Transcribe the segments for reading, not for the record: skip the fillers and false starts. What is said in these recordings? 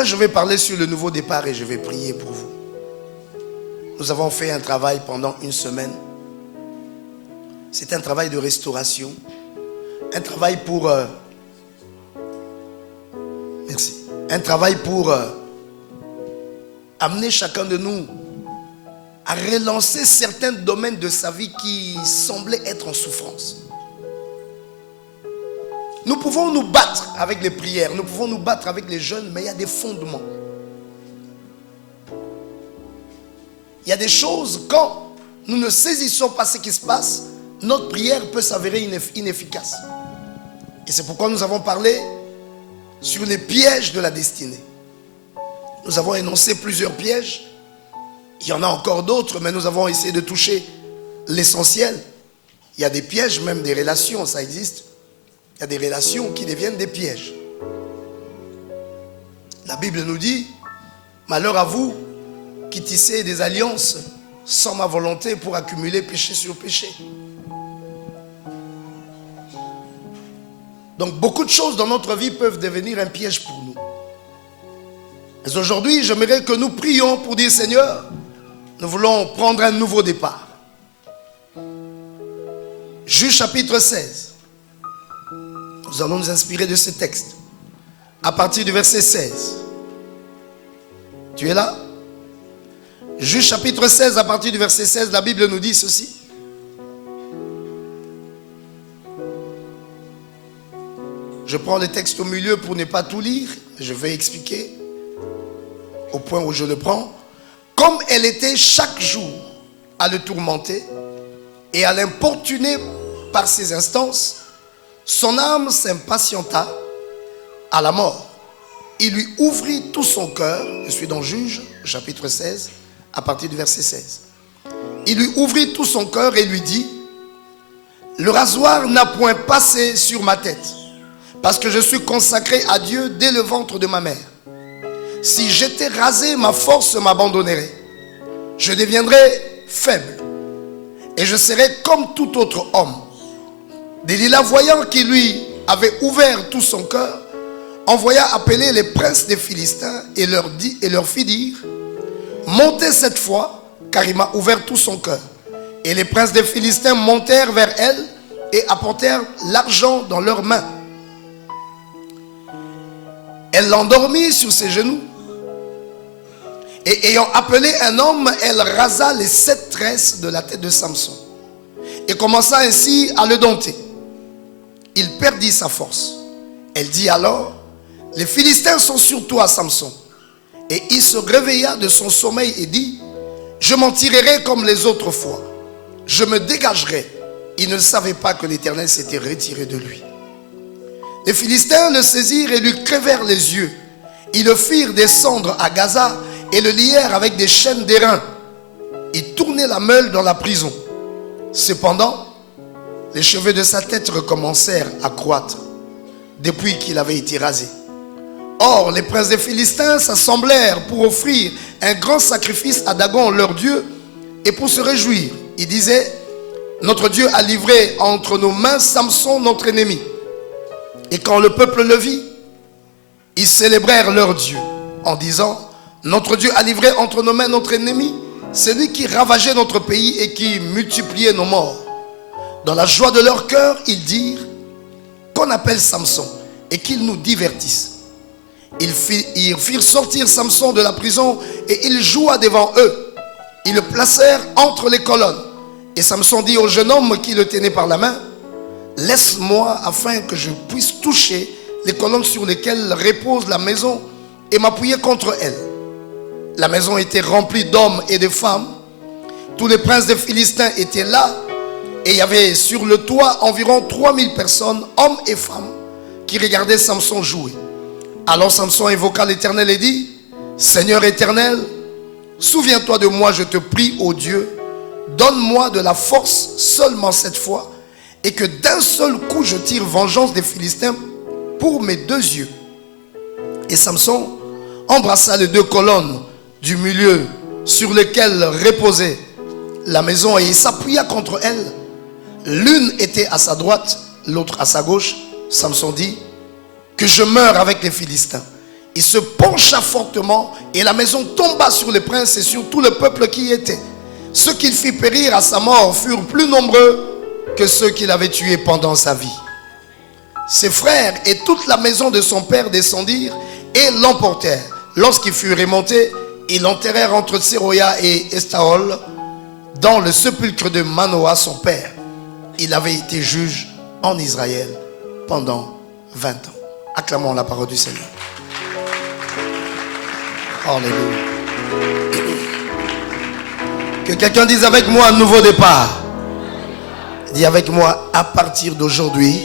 matin, je vais parler sur le nouveau départ et je vais prier pour vous. Nous avons fait un travail pendant une semaine. C'est un travail de restauration. Un travail pour... merci. Un travail pour amener chacun de nous à relancer certains domaines de sa vie qui semblaient être en souffrance. Nous pouvons nous battre avec les prières, nous pouvons nous battre avec les jeûnes, mais il y a des fondements. Il y a des choses, quand nous ne saisissons pas ce qui se passe, notre prière peut s'avérer inefficace. Et c'est pourquoi nous avons parlé sur les pièges de la destinée. Nous avons énoncé plusieurs pièges. Il y en a encore d'autres, mais nous avons essayé de toucher l'essentiel. Il y a des pièges, même des relations, ça existe. Il y a des relations qui deviennent des pièges. La Bible nous dit, malheur à vous qui tissez des alliances sans ma volonté pour accumuler péché sur péché. Donc beaucoup de choses dans notre vie peuvent devenir un piège pour nous. Mais aujourd'hui, j'aimerais que nous prions pour dire, Seigneur, nous voulons prendre un nouveau départ. Juge chapitre 16. Nous allons nous inspirer de ce texte. À partir du verset 16. Tu es là? Juge chapitre 16, à partir du verset 16, la Bible nous dit ceci. Je prends le texte au milieu pour ne pas tout lire. Je vais expliquer au point où je le prends. Comme elle était chaque jour à le tourmenter et à l'importuner par ses instances, son âme s'impatienta à la mort. Il lui ouvrit tout son cœur. Je suis dans Juge, chapitre 16, à partir du verset 16. Il lui ouvrit tout son cœur et lui dit, le rasoir n'a point passé sur ma tête, parce que je suis consacré à Dieu dès le ventre de ma mère. Si j'étais rasé, ma force m'abandonnerait. Je deviendrais faible et je serais comme tout autre homme. Delilah, voyant qu'il lui avait ouvert tout son cœur, envoya appeler les princes des Philistins et leur fit dire, montez cette fois, car il m'a ouvert tout son cœur. Et les princes des Philistins montèrent vers elle et apportèrent l'argent dans leurs mains. Elle l'endormit sur ses genoux. Et ayant appelé un homme, elle rasa les 7 tresses de la tête de Samson et commença ainsi à le dompter. Il perdit sa force. Elle dit alors, les Philistins sont sur toi, Samson. Et il se réveilla de son sommeil et dit, je m'en tirerai comme les autres fois. Je me dégagerai. Il ne savait pas que l'Éternel s'était retiré de lui. Les Philistins le saisirent et lui crevèrent les yeux. Ils le firent descendre à Gaza et le lièrent avec des chaînes d'airain. Ils tournaient la meule dans la prison. Cependant, les cheveux de sa tête recommencèrent à croître depuis qu'il avait été rasé. Or, les princes des Philistins s'assemblèrent pour offrir un grand sacrifice à Dagon, leur Dieu, et pour se réjouir. Ils disaient, notre Dieu a livré entre nos mains Samson, notre ennemi. Et quand le peuple le vit, ils célébrèrent leur Dieu en disant, notre Dieu a livré entre nos mains notre ennemi, celui qui ravageait notre pays et qui multipliait nos morts. Dans la joie de leur cœur, ils dirent qu'on appelle Samson et qu'il nous divertisse. Ils firent sortir Samson de la prison et il joua devant eux. Ils le placèrent entre les colonnes. Et Samson dit au jeune homme qui le tenait par la main, laisse-moi afin que je puisse toucher les colonnes sur lesquelles repose la maison et m'appuyer contre elles. La maison était remplie d'hommes et de femmes. Tous les princes des Philistins étaient là. Et il y avait sur le toit environ 3000 personnes, hommes et femmes, qui regardaient Samson jouer. Alors Samson invoqua l'Éternel et dit, Seigneur éternel, souviens-toi de moi, je te prie, ô Dieu, donne-moi de la force seulement cette fois, et que d'un seul coup je tire vengeance des Philistins pour mes 2 yeux. Et Samson embrassa les 2 colonnes du milieu sur lesquelles reposait la maison et il s'appuya contre elles. L'une était à sa droite, l'autre à sa gauche. Samson dit, que je meure avec les Philistins. il se pencha fortement et la maison tomba sur les princes et sur tout le peuple qui y était. Ceux qu'il fit périr à sa mort furent plus nombreux que ceux qu'il avait tués pendant sa vie. Ses frères et toute la maison de son père descendirent et l'emportèrent. Lorsqu'il fut remonté, ils l'enterrèrent entre Tseroya et Estaol dans le sépulcre de Manoah son père. Il avait été juge en Israël pendant 20 ans. Acclamons la parole du Seigneur. Alléluia. Que quelqu'un dise avec moi un nouveau départ. Dis avec moi, à partir d'aujourd'hui,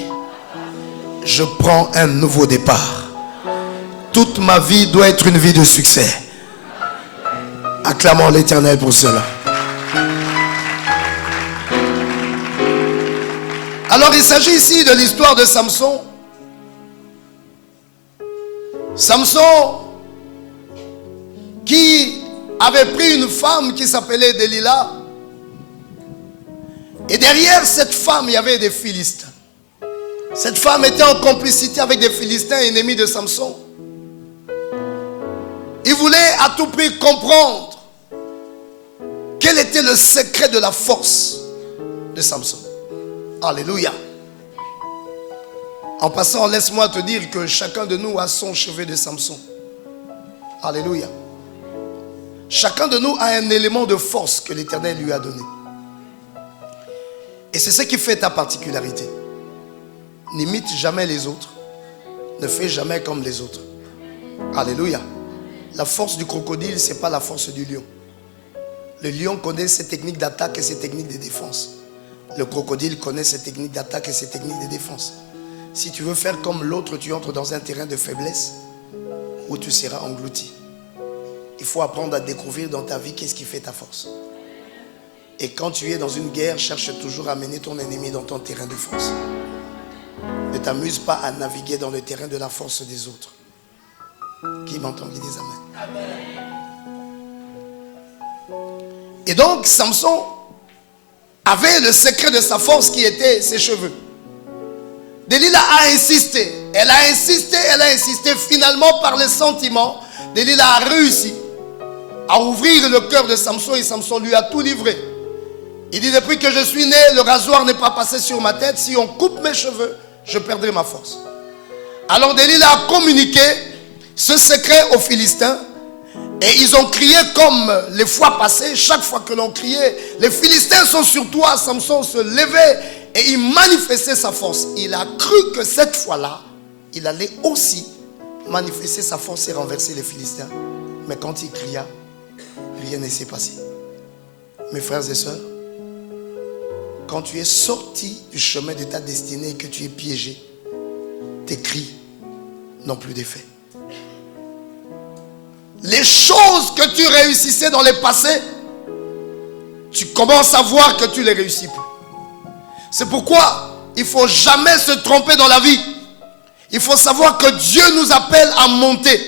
je prends un nouveau départ. Toute ma vie doit être une vie de succès. Acclamons l'Éternel pour cela. Alors il s'agit ici de l'histoire de Samson. Samson qui avait pris une femme qui s'appelait Delilah. Et derrière cette femme, il y avait des Philistins. Cette femme était en complicité avec des Philistins ennemis de Samson. Il voulait à tout prix comprendre quel était le secret de la force de Samson. Alléluia. En passant, laisse-moi te dire que chacun de nous a son chevet de Samson. Alléluia. Chacun de nous a un élément de force que l'Éternel lui a donné. Et c'est ce qui fait ta particularité. N'imite jamais les autres. Ne fais jamais comme les autres. Alléluia. La force du crocodile, ce n'est pas la force du lion. Le lion connaît ses techniques d'attaque et ses techniques de défense. Le crocodile connaît ses techniques d'attaque et ses techniques de défense. Si tu veux faire comme l'autre, tu entres dans un terrain de faiblesse où tu seras englouti. Il faut apprendre à découvrir dans ta vie qu'est-ce qui fait ta force. Et quand tu es dans une guerre, cherche toujours à mener ton ennemi dans ton terrain de force. Ne t'amuse pas à naviguer dans le terrain de la force des autres. Qui m'entend, qui dit amen. Et donc, Samson avait le secret de sa force qui était ses cheveux. Delilah a insisté. Elle a insisté, elle a insisté. Finalement, par les sentiments, Delilah a réussi à ouvrir le cœur de Samson et Samson lui a tout livré. Il dit, depuis que je suis né, le rasoir n'est pas passé sur ma tête. Si on coupe mes cheveux, je perdrai ma force. Alors Delilah a communiqué ce secret aux Philistins. Et ils ont crié comme les fois passées. Chaque fois que l'on criait, les Philistins sont sur toi. Samson se levait et il manifestait sa force. Il a cru que cette fois-là, il allait aussi manifester sa force et renverser les Philistins. Mais quand il cria, rien ne s'est passé. Mes frères et sœurs, quand tu es sorti du chemin de ta destinée et que tu es piégé, tes cris n'ont plus d'effet. Les choses que tu réussissais dans le passé, tu commences à voir que tu ne les réussis plus. C'est pourquoi il ne faut jamais se tromper dans la vie. Il faut savoir que Dieu nous appelle à monter.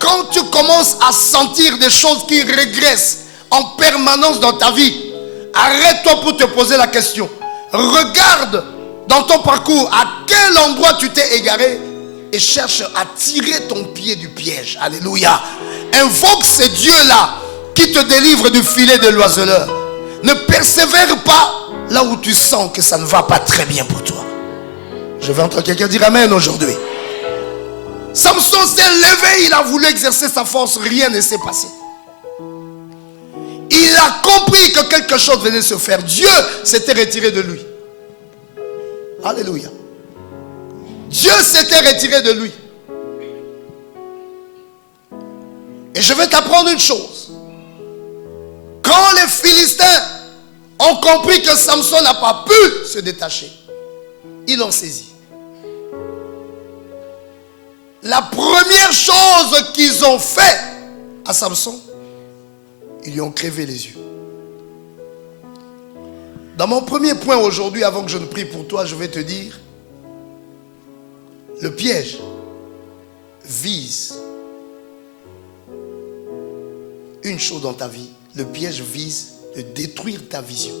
Quand tu commences à sentir des choses qui régressent en permanence dans ta vie, arrête-toi pour te poser la question. Regarde dans ton parcours à quel endroit tu t'es égaré et cherche à tirer ton pied du piège. Alléluia. Invoque ce Dieu-là qui te délivre du filet de l'oiseleur. Ne persévère pas là où tu sens que ça ne va pas très bien pour toi. Je vais entendre quelqu'un dire amen aujourd'hui. Samson s'est levé, il a voulu exercer sa force, rien ne s'est passé. Il a compris que quelque chose venait se faire. Dieu s'était retiré de lui. Alléluia. Dieu s'était retiré de lui. Et je vais t'apprendre une chose. Quand les Philistins ont compris que Samson n'a pas pu se détacher, ils l'ont saisi. La première chose qu'ils ont fait à Samson, ils lui ont crevé les yeux. Dans mon premier point aujourd'hui, avant que je ne prie pour toi, je vais te dire, le piège vise une chose dans ta vie. Le piège vise de détruire ta vision.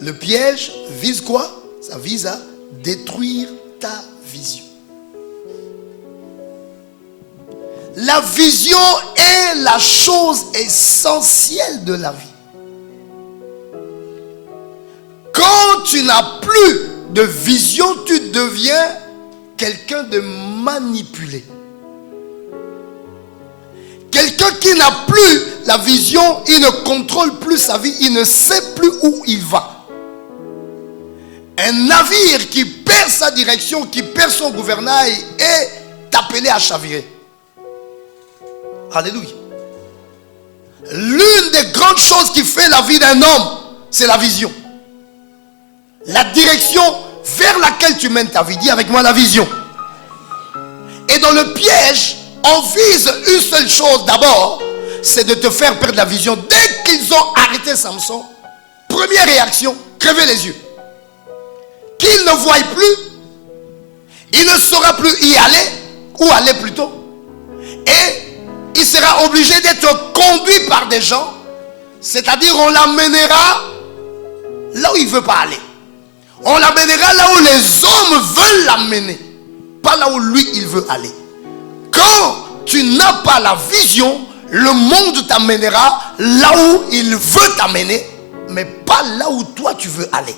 Le piège vise quoi? Ça vise à détruire ta vision. La vision est la chose essentielle de la vie. Quand tu n'as plus de vision, tu deviens quelqu'un de manipulé. Quelqu'un qui n'a plus la vision, il ne contrôle plus sa vie, il ne sait plus où il va. Un navire qui perd sa direction, qui perd son gouvernail est appelé à chavirer. Alléluia. L'une des grandes choses qui fait la vie d'un homme, c'est la vision. La direction vers laquelle tu mènes ta vie. Dis avec moi la vision. Et dans le piège, on vise une seule chose d'abord, c'est de te faire perdre la vision. Dès qu'ils ont arrêté Samson, première réaction, crever les yeux. Qu'il ne voie plus, il ne saura plus y aller, ou aller plutôt. Et il sera obligé d'être conduit par des gens, c'est-à-dire on l'amènera là où il ne veut pas aller. On l'amènera là où les hommes veulent l'amener, pas là où lui il veut aller. Quand tu n'as pas la vision, le monde t'amènera là où il veut t'amener, mais pas là où toi tu veux aller.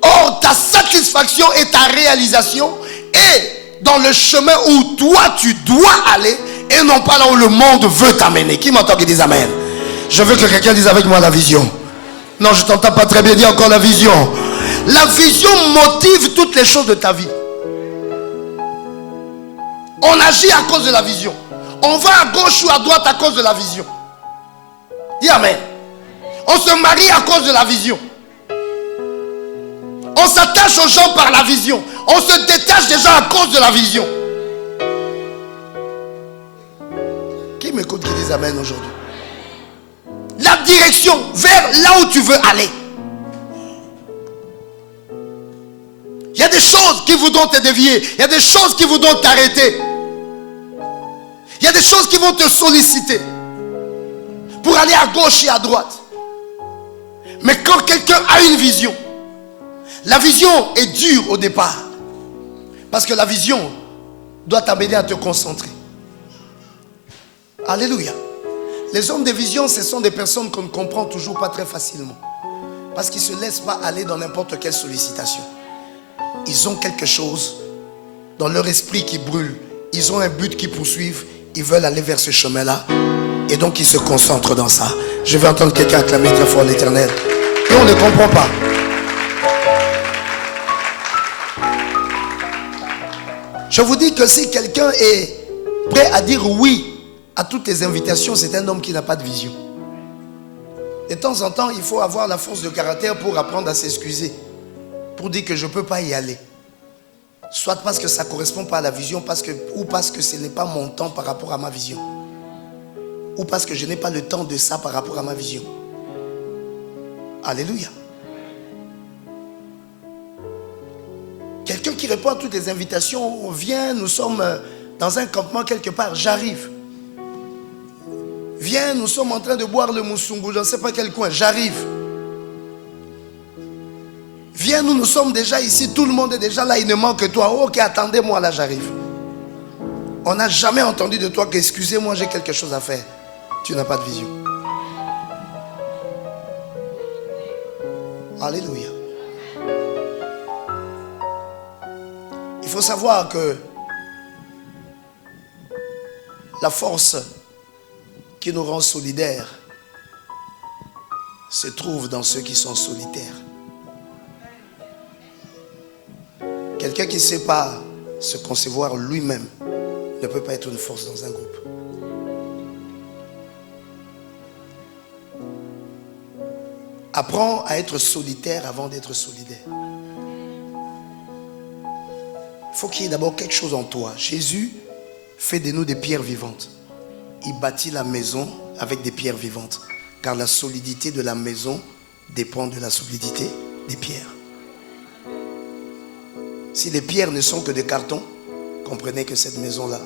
Or, ta satisfaction et ta réalisation est dans le chemin où toi tu dois aller et non pas là où le monde veut t'amener. Qui m'entend qui dise amen? Je veux que quelqu'un dise avec moi la vision. Non, je ne t'entends pas très bien, dis encore la vision. La vision motive toutes les choses de ta vie. On agit à cause de la vision. On va à gauche ou à droite à cause de la vision. Dis amen. On se marie à cause de la vision. On s'attache aux gens par la vision. On se détache des gens à cause de la vision. Qui m'écoute qui dit amen aujourd'hui? La direction vers là où tu veux aller. Il y a des choses qui voudront te dévier. Il y a des choses qui voudront t'arrêter. Il y a des choses qui vont te solliciter pour aller à gauche et à droite. Mais quand quelqu'un a une vision, la vision est dure au départ. Parce que la vision doit t'amener à te concentrer. Alléluia. Les hommes de vision, ce sont des personnes qu'on ne comprend toujours pas très facilement. Parce qu'ils ne se laissent pas aller dans n'importe quelle sollicitation. Ils ont quelque chose dans leur esprit qui brûle. Ils ont un but qu'ils poursuivent. Ils veulent aller vers ce chemin-là. Et donc ils se concentrent dans ça. Je vais entendre quelqu'un acclamer très fort l'Éternel. Et on ne comprend pas. Je vous dis que si quelqu'un est prêt à dire oui à toutes les invitations, c'est un homme qui n'a pas de vision. De temps en temps, il faut avoir la force de caractère pour apprendre à s'excuser. Pour dire que je ne peux pas y aller. Soit parce que ça ne correspond pas à la vision, ou parce que ce n'est pas mon temps par rapport à ma vision. Ou parce que je n'ai pas le temps de ça par rapport à ma vision. Alléluia. Quelqu'un qui répond à toutes les invitations, on vient, nous sommes dans un campement quelque part, j'arrive. Viens, nous sommes en train de boire le moussoungou, je ne sais pas quel coin, j'arrive. Viens, nous sommes déjà ici, tout le monde est déjà là, il ne manque que toi. Ok, attendez-moi, là j'arrive. On n'a jamais entendu de toi que, excusez-moi, j'ai quelque chose à faire. Tu n'as pas de vision. Alléluia. Il faut savoir que la force qui nous rend solidaires se trouve dans ceux qui sont solitaires. Quelqu'un qui ne sait pas se concevoir lui-même ne peut pas être une force dans un groupe. Apprends à être solitaire avant d'être solidaire. Il faut qu'il y ait d'abord quelque chose en toi. Jésus fait de nous des pierres vivantes. Il bâtit la maison avec des pierres vivantes. Car la solidité de la maison dépend de la solidité des pierres. Si les pierres ne sont que des cartons, comprenez que cette maison-là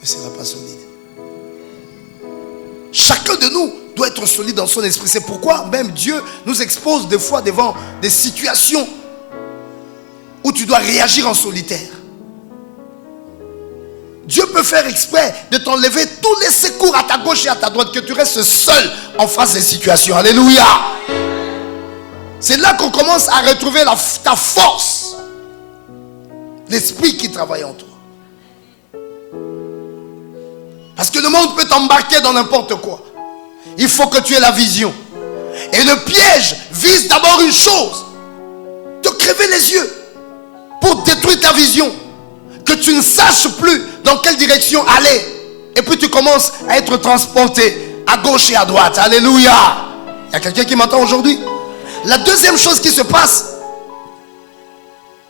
ne sera pas solide. Chacun de nous doit être solide dans son esprit. C'est pourquoi même Dieu nous expose des fois devant des situations où tu dois réagir en solitaire. Dieu peut faire exprès de t'enlever tous les secours à ta gauche et à ta droite, que tu restes seul en face des situations. Alléluia. C'est là qu'on commence à retrouver ta force. L'esprit qui travaille en toi. Parce que le monde peut t'embarquer dans n'importe quoi. Il faut que tu aies la vision. Et le piège vise d'abord une chose. Te crever les yeux. Pour détruire ta vision. Que tu ne saches plus dans quelle direction aller. Et puis tu commences à être transporté à gauche et à droite. Alléluia. Il y a quelqu'un qui m'entend aujourd'hui? La deuxième chose qui se passe,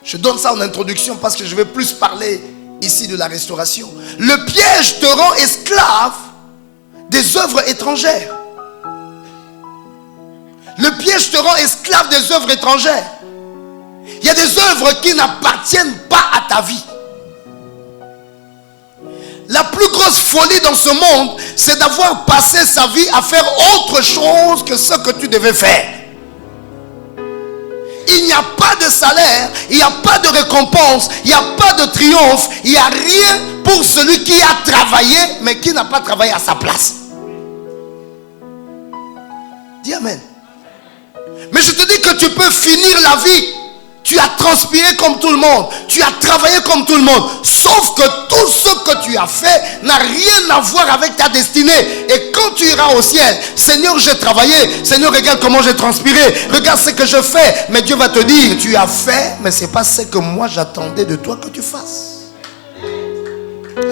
je donne ça en introduction parce que je vais plus parler ici de la restauration. Le piège te rend esclave des œuvres étrangères. Le piège te rend esclave des œuvres étrangères. Il y a des œuvres qui n'appartiennent pas à ta vie. La plus grosse folie dans ce monde, c'est d'avoir passé sa vie à faire autre chose que ce que tu devais faire. Il n'y a pas de salaire, il n'y a pas de récompense, il n'y a pas de triomphe, il n'y a rien pour celui qui a travaillé, mais qui n'a pas travaillé à sa place. Dis Amen. Mais je te dis que tu peux finir la vie. Tu as transpiré comme tout le monde. Tu as travaillé comme tout le monde. Sauf que tout ce que tu as fait n'a rien à voir avec ta destinée. Et quand tu iras au ciel, Seigneur, j'ai travaillé. Seigneur, regarde comment j'ai transpiré. Regarde ce que je fais. Mais Dieu va te dire, tu as fait, mais ce n'est pas ce que moi j'attendais de toi que tu fasses.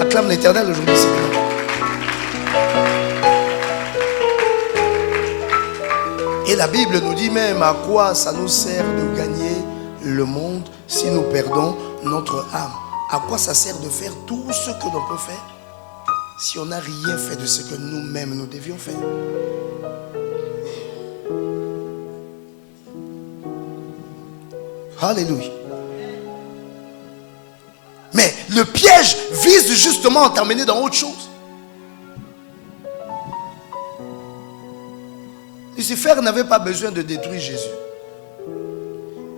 Acclame l'Éternel aujourd'hui, Seigneur. Et la Bible nous dit même à quoi ça nous sert de gagner le monde si nous perdons notre âme. À quoi ça sert de faire tout ce que l'on peut faire si on n'a rien fait de ce que nous-mêmes nous devions faire? Alléluia. Mais le piège vise justement à t'amener dans autre chose. Lucifer n'avait pas besoin de détruire Jésus.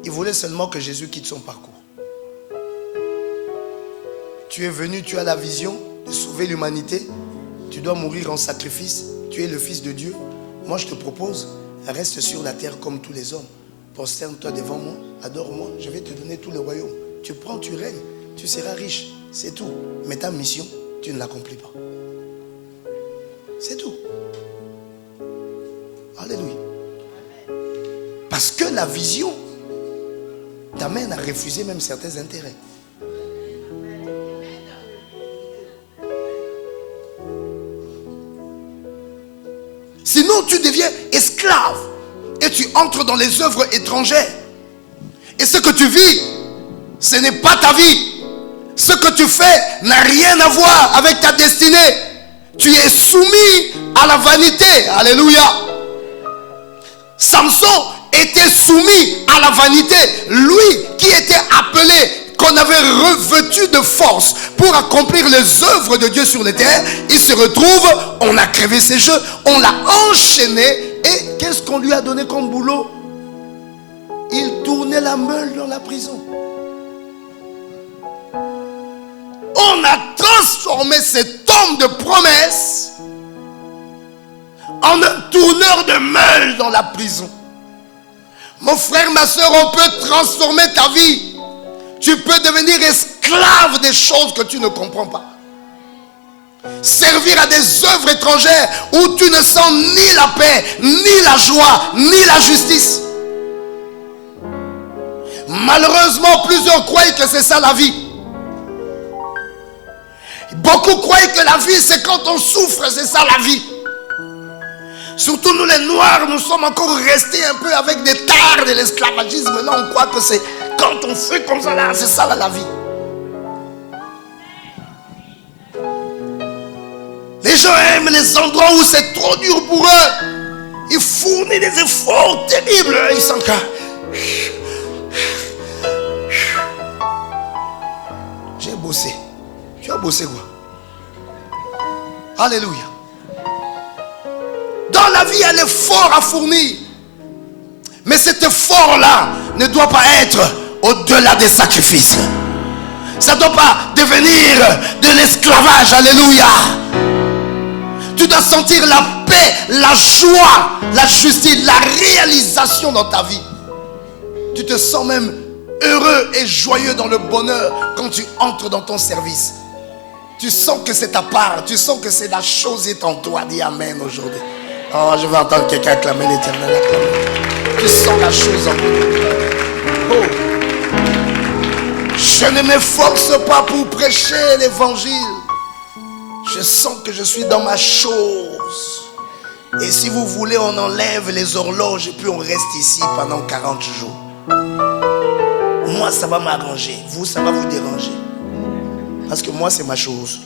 Il voulait seulement que Jésus quitte son parcours. Tu es venu, tu as la vision de sauver l'humanité. Tu dois mourir en sacrifice. Tu es le Fils de Dieu. Moi, je te propose, reste sur la terre comme tous les hommes. Prosterne-toi devant moi, adore-moi. Je vais te donner tout le royaume. Tu prends, tu règnes, tu seras riche. C'est tout. Mais ta mission, tu ne l'accomplis pas. C'est tout. Alléluia. Parce que la vision t'amène à refuser même certains intérêts. Sinon, tu deviens esclave et tu entres dans les œuvres étrangères. Et ce que tu vis, ce n'est pas ta vie. Ce que tu fais n'a rien à voir avec ta destinée. Tu es soumis à la vanité. Alléluia. Samson était soumis à la vanité. Lui qui était appelé, qu'on avait revêtu de force pour accomplir les œuvres de Dieu sur les terres, il se retrouve, on a crevé ses jeux, on l'a enchaîné. Et qu'est-ce qu'on lui a donné comme boulot? Il tournait la meule dans la prison. On a transformé cet homme de promesse en un tourneur de meule dans la prison. Mon frère, ma soeur, on peut transformer ta vie. Tu peux devenir esclave des choses que tu ne comprends pas. Servir à des œuvres étrangères où tu ne sens ni la paix, ni la joie, ni la justice. Malheureusement, plusieurs croient que c'est ça la vie. Beaucoup croient que la vie, c'est quand on souffre, c'est ça la vie. Surtout nous les Noirs, nous sommes encore restés un peu avec des tares de l'esclavagisme. Là, on croit que c'est quand on fait comme ça, là, c'est ça là, la vie. Les gens aiment les endroits où c'est trop dur pour eux. Ils fournissent des efforts terribles. Ils sont là. J'ai bossé. Tu as bossé quoi? Alléluia. Dans la vie, il y a l'effort à fournir. Mais cet effort-là ne doit pas être au-delà des sacrifices. Ça ne doit pas devenir de l'esclavage. Alléluia. Tu dois sentir la paix, la joie, la justice, la réalisation dans ta vie. Tu te sens même heureux et joyeux dans le bonheur quand tu entres dans ton service. Tu sens que c'est ta part. Tu sens que c'est la chose qui est en toi. Dis Amen aujourd'hui. Oh, je vais entendre quelqu'un acclamer l'Éternel. Tu sens la chose en toi. Oh. Je ne m'efforce pas pour prêcher l'évangile. Je sens que je suis dans ma chose. Et si vous voulez, on enlève les horloges et puis on reste ici pendant 40 jours. Moi, ça va m'arranger. Vous, ça va vous déranger. Parce que moi, c'est ma chose.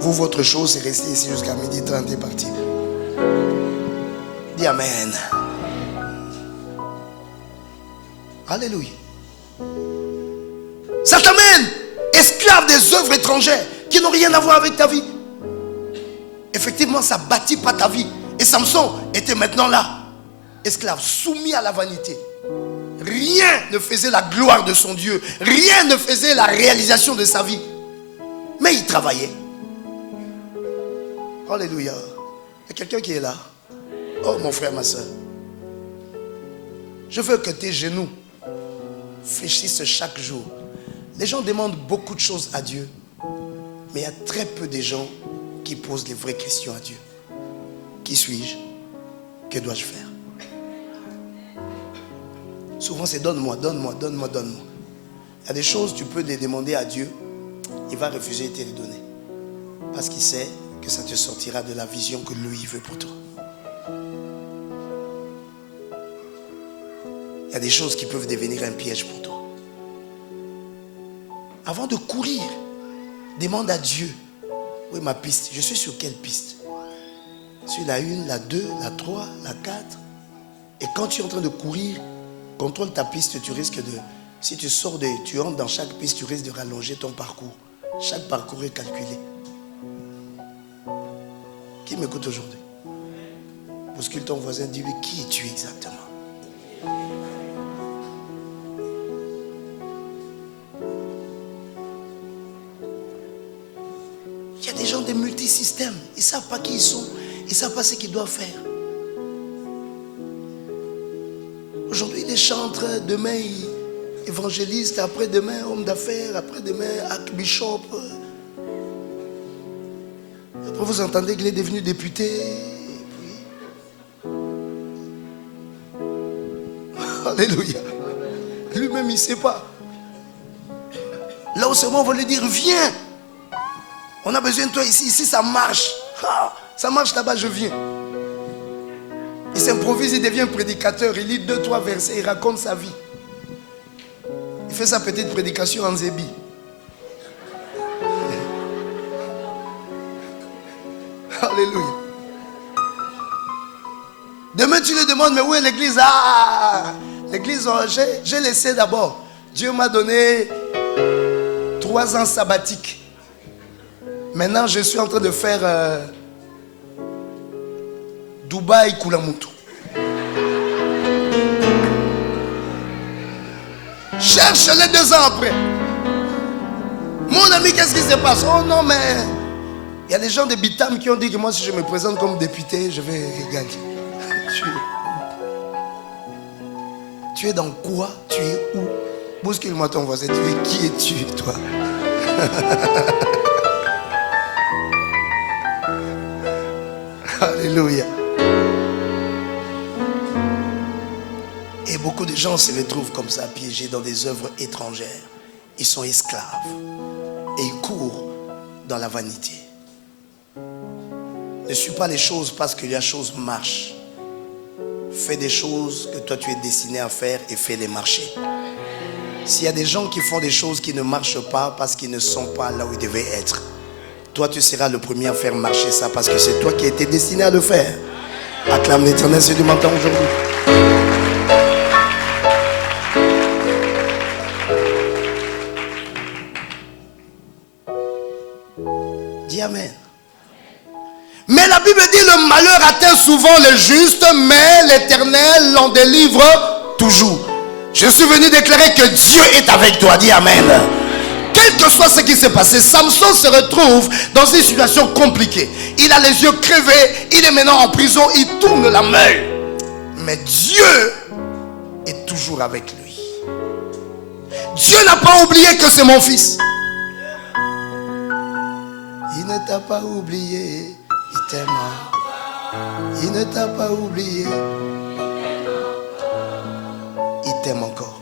Vous, votre chose, c'est rester ici jusqu'à 12h30 et partir. Dis Amen. Alléluia. Ça t'amène esclave des œuvres étrangères qui n'ont rien à voir avec ta vie. Effectivement, ça ne bâtit pas ta vie. Et Samson était maintenant là, esclave, soumis à la vanité. Rien ne faisait la gloire de son Dieu. Rien ne faisait la réalisation de sa vie. Mais il travaillait. Alléluia. Il y a quelqu'un qui est là. Oh mon frère, ma soeur. Je veux que tes genoux fléchissent chaque jour. Les gens demandent beaucoup de choses à Dieu. Mais il y a très peu de gens qui posent les vraies questions à Dieu. Qui suis-je? Que dois-je faire? Souvent c'est donne-moi, donne-moi, donne-moi, donne-moi. Il y a des choses, tu peux les demander à Dieu. Il va refuser de te les donner. Parce qu'il sait que ça te sortira de la vision que lui veut pour toi. Il y a des choses qui peuvent devenir un piège pour toi. Avant de courir, demande à Dieu. Où est ma piste? Je suis sur quelle piste? Sur la 1, la 2, la 3, la 4. Et quand tu es en train de courir, contrôle ta piste, tu risques de... Si tu sors tu entres dans chaque piste, tu risques de rallonger ton parcours. Chaque parcours est calculé. Qui m'écoute aujourd'hui? Bouscule ton voisin, dis-lui qui es-tu exactement? Il y a des gens des multisystèmes. Ils ne savent pas qui ils sont. Ils ne savent pas ce qu'ils doivent faire. Aujourd'hui, ils chantent. Demain, évangélistes. Après-demain, homme d'affaires. Après-demain, archbishop. Après, vous entendez qu'il est devenu député. Puis... Alléluia. Lui-même, il ne sait pas. Là où seulement on va lui dire, viens. On a besoin de toi ici. Ici, ça marche. Ah, ça marche là-bas, je viens. Il s'improvise, il devient prédicateur. Il lit 2-3 versets, il raconte sa vie. Il fait sa petite prédication en zébi. Alléluia. Demain, tu lui demandes, mais où est l'église? Ah, l'église, j'ai laissé d'abord. Dieu m'a donné 3 ans sabbatiques. Maintenant, je suis en train de faire Dubaï Kulamutu. Cherche-les 2 ans après. Mon ami, qu'est-ce qui se passe? Oh non, mais il y a des gens de Bitam qui ont dit que moi, si je me présente comme député, je vais gagner. Tu es dans quoi? Tu es où? Bouscule-moi ton voisin. Tu es qui es-tu, toi? Alléluia. Et beaucoup de gens se retrouvent comme ça, piégés dans des œuvres étrangères. Ils sont esclaves. Et ils courent dans la vanité. Ne suis pas les choses parce que la chose marche. Fais des choses que toi tu es destiné à faire et fais-les marcher. S'il y a des gens qui font des choses qui ne marchent pas parce qu'ils ne sont pas là où ils devaient être, toi tu seras le premier à faire marcher ça parce que c'est toi qui as été destiné à le faire. Acclame l'Éternel, si tu m'entends aujourd'hui. Dis Amen. Mais la Bible dit le malheur atteint souvent le juste, mais l'Éternel l'en délivre toujours. Je suis venu déclarer que Dieu est avec toi. Dis Amen. quel que soit ce qui s'est passé, Samson se retrouve dans une situation compliquée. Il a les yeux crevés, il est maintenant en prison, il tourne la meule. Mais Dieu est toujours avec lui. Dieu n'a pas oublié que c'est mon fils. Il ne t'a pas oublié, il t'aime. Il ne t'a pas oublié, il t'aime encore.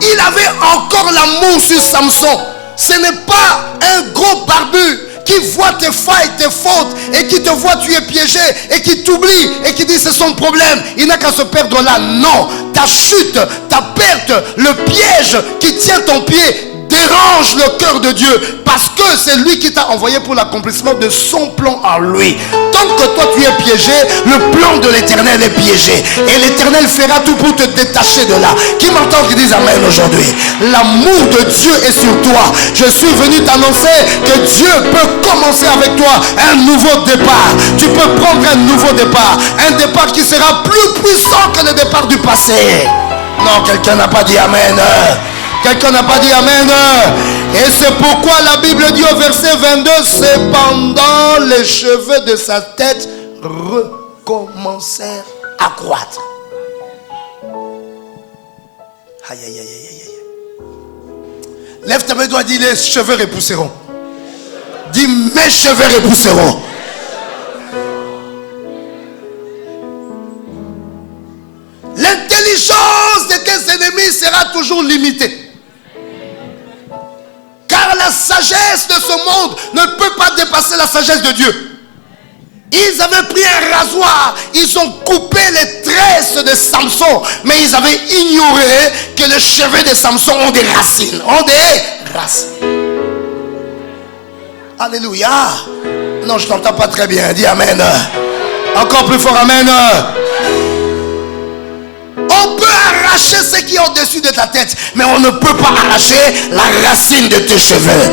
Il avait encore l'amour sur Samson. Ce n'est pas un gros barbu qui voit tes failles, tes fautes, et qui te voit, tu es piégé, et qui t'oublie, et qui dit c'est son problème, il n'a qu'à se perdre là. Non, ta chute, ta perte, le piège qui tient ton pied dérange le cœur de Dieu, parce que c'est lui qui t'a envoyé pour l'accomplissement de son plan en lui. Tant que toi tu es piégé, le plan de l'Éternel est piégé, et l'Éternel fera tout pour te détacher de là. Qui m'entend, qui dise amen aujourd'hui? L'amour de Dieu est sur toi. Je suis venu t'annoncer que Dieu peut commencer avec toi un nouveau départ. Tu peux prendre un nouveau départ, un départ qui sera plus puissant que le départ du passé. Non, quelqu'un n'a pas dit amen. Quelqu'un n'a pas dit amen. Et c'est pourquoi la Bible dit au verset 22, cependant les cheveux de sa tête recommencèrent à croître. Aïe, aïe, aïe, aïe, aïe. Lève ta main, doigt, dis les cheveux repousseront. Dis mes cheveux repousseront. L'intelligence de tes ennemis sera toujours limitée. Car la sagesse de ce monde ne peut pas dépasser la sagesse de Dieu. Ils avaient pris un rasoir, ils ont coupé les tresses de Samson, mais ils avaient ignoré que les cheveux de Samson ont des racines. Alléluia. Non, je ne t'entends pas très bien. Dis amen. Encore plus fort, amen. On peut arracher ce qui est au-dessus de ta tête, mais on ne peut pas arracher la racine de tes cheveux.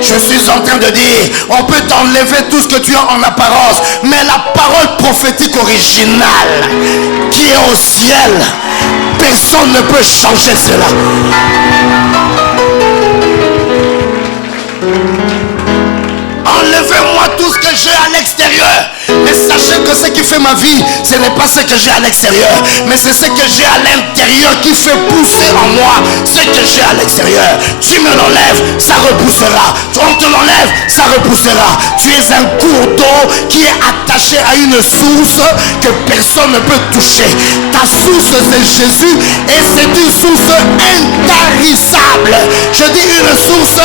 Je suis en train de dire, on peut t'enlever tout ce que tu as en apparence, mais la parole prophétique originale qui est au ciel, personne ne peut changer cela. Enlevez-moi tout ce que j'ai à l'extérieur. Mais sachez que ce qui fait ma vie, ce n'est pas ce que j'ai à l'extérieur, mais c'est ce que j'ai à l'intérieur qui fait pousser en moi ce que j'ai à l'extérieur. Tu me l'enlèves, ça repoussera. On te l'enlève, ça repoussera. Tu es un cours d'eau qui est attaché à une source que personne ne peut toucher. Ta source, c'est Jésus, et c'est une source intarissable. Je dis une source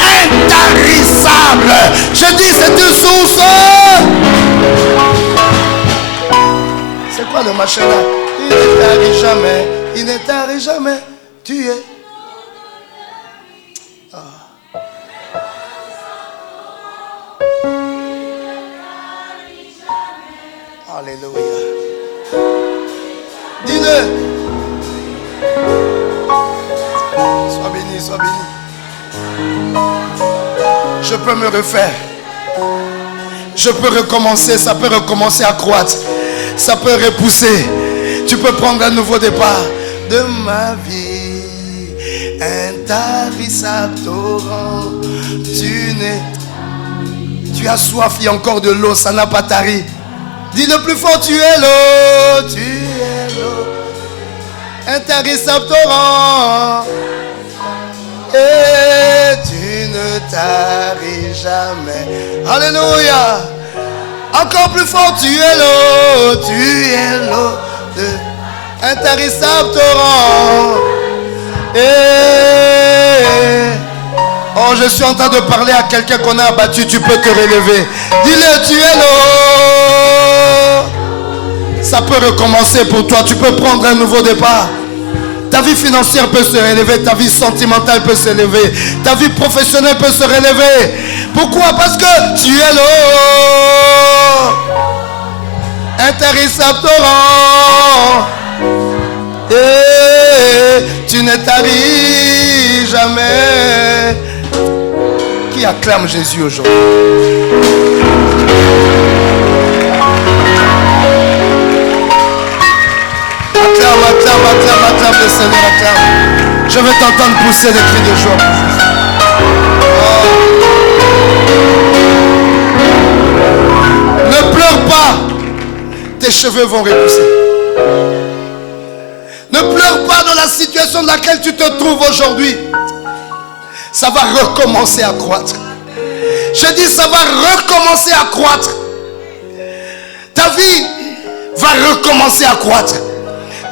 intarissable. Je dis c'est une source. C'est quoi le machin là? Il ne t'arrive jamais, il ne t'arrive jamais. Tu es. Ah. Alléluia. Dis-le. Sois béni, sois béni. Je peux me refaire. Je peux recommencer, ça peut recommencer à croître. Ça peut repousser. Tu peux prendre un nouveau départ de ma vie. Intarissable torrent. Tu as soif, il y a encore de l'eau, ça n'a pas tari. Dis le plus fort, tu es l'eau. Tu es l'eau. Intarissable torrent. Et tu ne taris jamais. Alléluia. Encore plus fort, tu es l'eau. Tu es l'eau de intarissable torrent. Et oh, je suis en train de parler à quelqu'un qu'on a abattu. Tu peux te relever. Dis-le, tu es l'eau. Ça peut recommencer pour toi. Tu peux prendre un nouveau départ. Ta vie financière peut se relever, ta vie sentimentale peut se relever, ta vie professionnelle peut se relever. Pourquoi? Parce que tu es l'eau. Intarissable torrent. Et tu ne taris jamais. Qui acclame Jésus aujourd'hui? Acclame le Seigneur, acclame. Je veux t'entendre pousser des cris de joie. Ne pleure pas. Tes cheveux vont repousser. Ne pleure pas dans la situation dans laquelle tu te trouves aujourd'hui. Ça va recommencer à croître. Je dis, ça va recommencer à croître. Ta vie va recommencer à croître.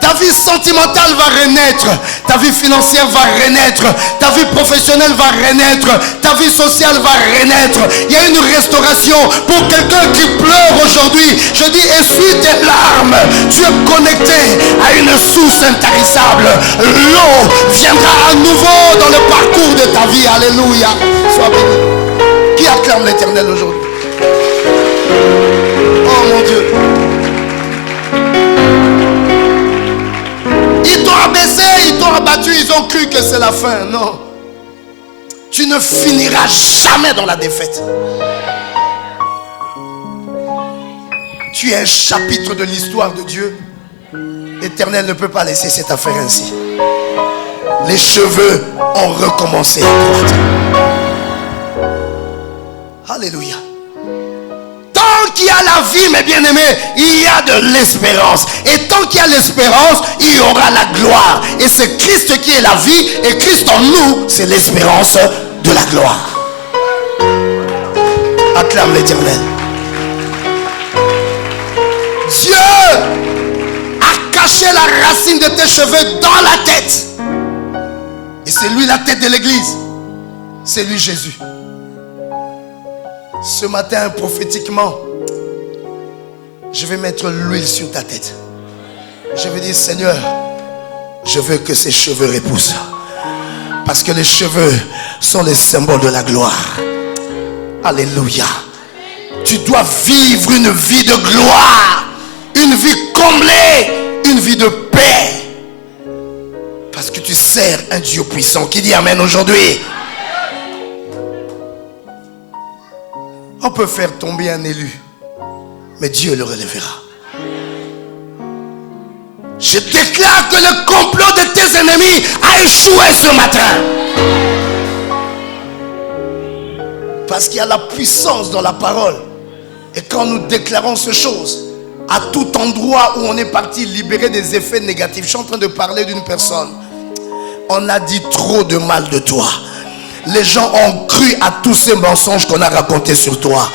Ta vie sentimentale va renaître. Ta vie financière va renaître. Ta vie professionnelle va renaître. Ta vie sociale va renaître. Il y a une restauration pour quelqu'un qui pleure aujourd'hui. Je dis, essuie tes larmes. Tu es connecté à une source intarissable. L'eau viendra à nouveau dans le parcours de ta vie. Alléluia. Sois béni. Qui acclame l'Éternel aujourd'hui? Oh mon Dieu. Ils t'ont abaissé, ils t'ont abattu, ils ont cru que c'est la fin. Non. Tu ne finiras jamais dans la défaite. Tu es un chapitre de l'histoire de Dieu. L'Éternel ne peut pas laisser cette affaire ainsi. Les cheveux ont recommencé à croître. Alléluia. Tant qu'il y a la vie, mes bien-aimés, il y a de l'espérance. Et tant qu'il y a l'espérance, il y aura la gloire. Et c'est Christ qui est la vie. Et Christ en nous, c'est l'espérance de la gloire. Acclame l'Éternel. Dieu a caché la racine de tes cheveux dans la tête. Et c'est lui la tête de l'église. C'est lui Jésus. Ce matin, prophétiquement, je vais mettre l'huile sur ta tête. Je vais dire, Seigneur, je veux que ces cheveux repoussent. Parce que les cheveux sont les symboles de la gloire. Alléluia. Tu dois vivre une vie de gloire. Une vie comblée. Une vie de paix. Parce que tu sers un Dieu puissant. Qui dit Amen aujourd'hui? On peut faire tomber un élu, mais Dieu le relèvera. Je déclare que le complot de tes ennemis a échoué ce matin. Parce qu'il y a la puissance dans la parole. Et quand nous déclarons ces choses, à tout endroit où on est parti libérer des effets négatifs, je suis en train de parler d'une personne. On a dit trop de mal de toi. Les gens ont cru à tous ces mensonges qu'on a racontés sur toi.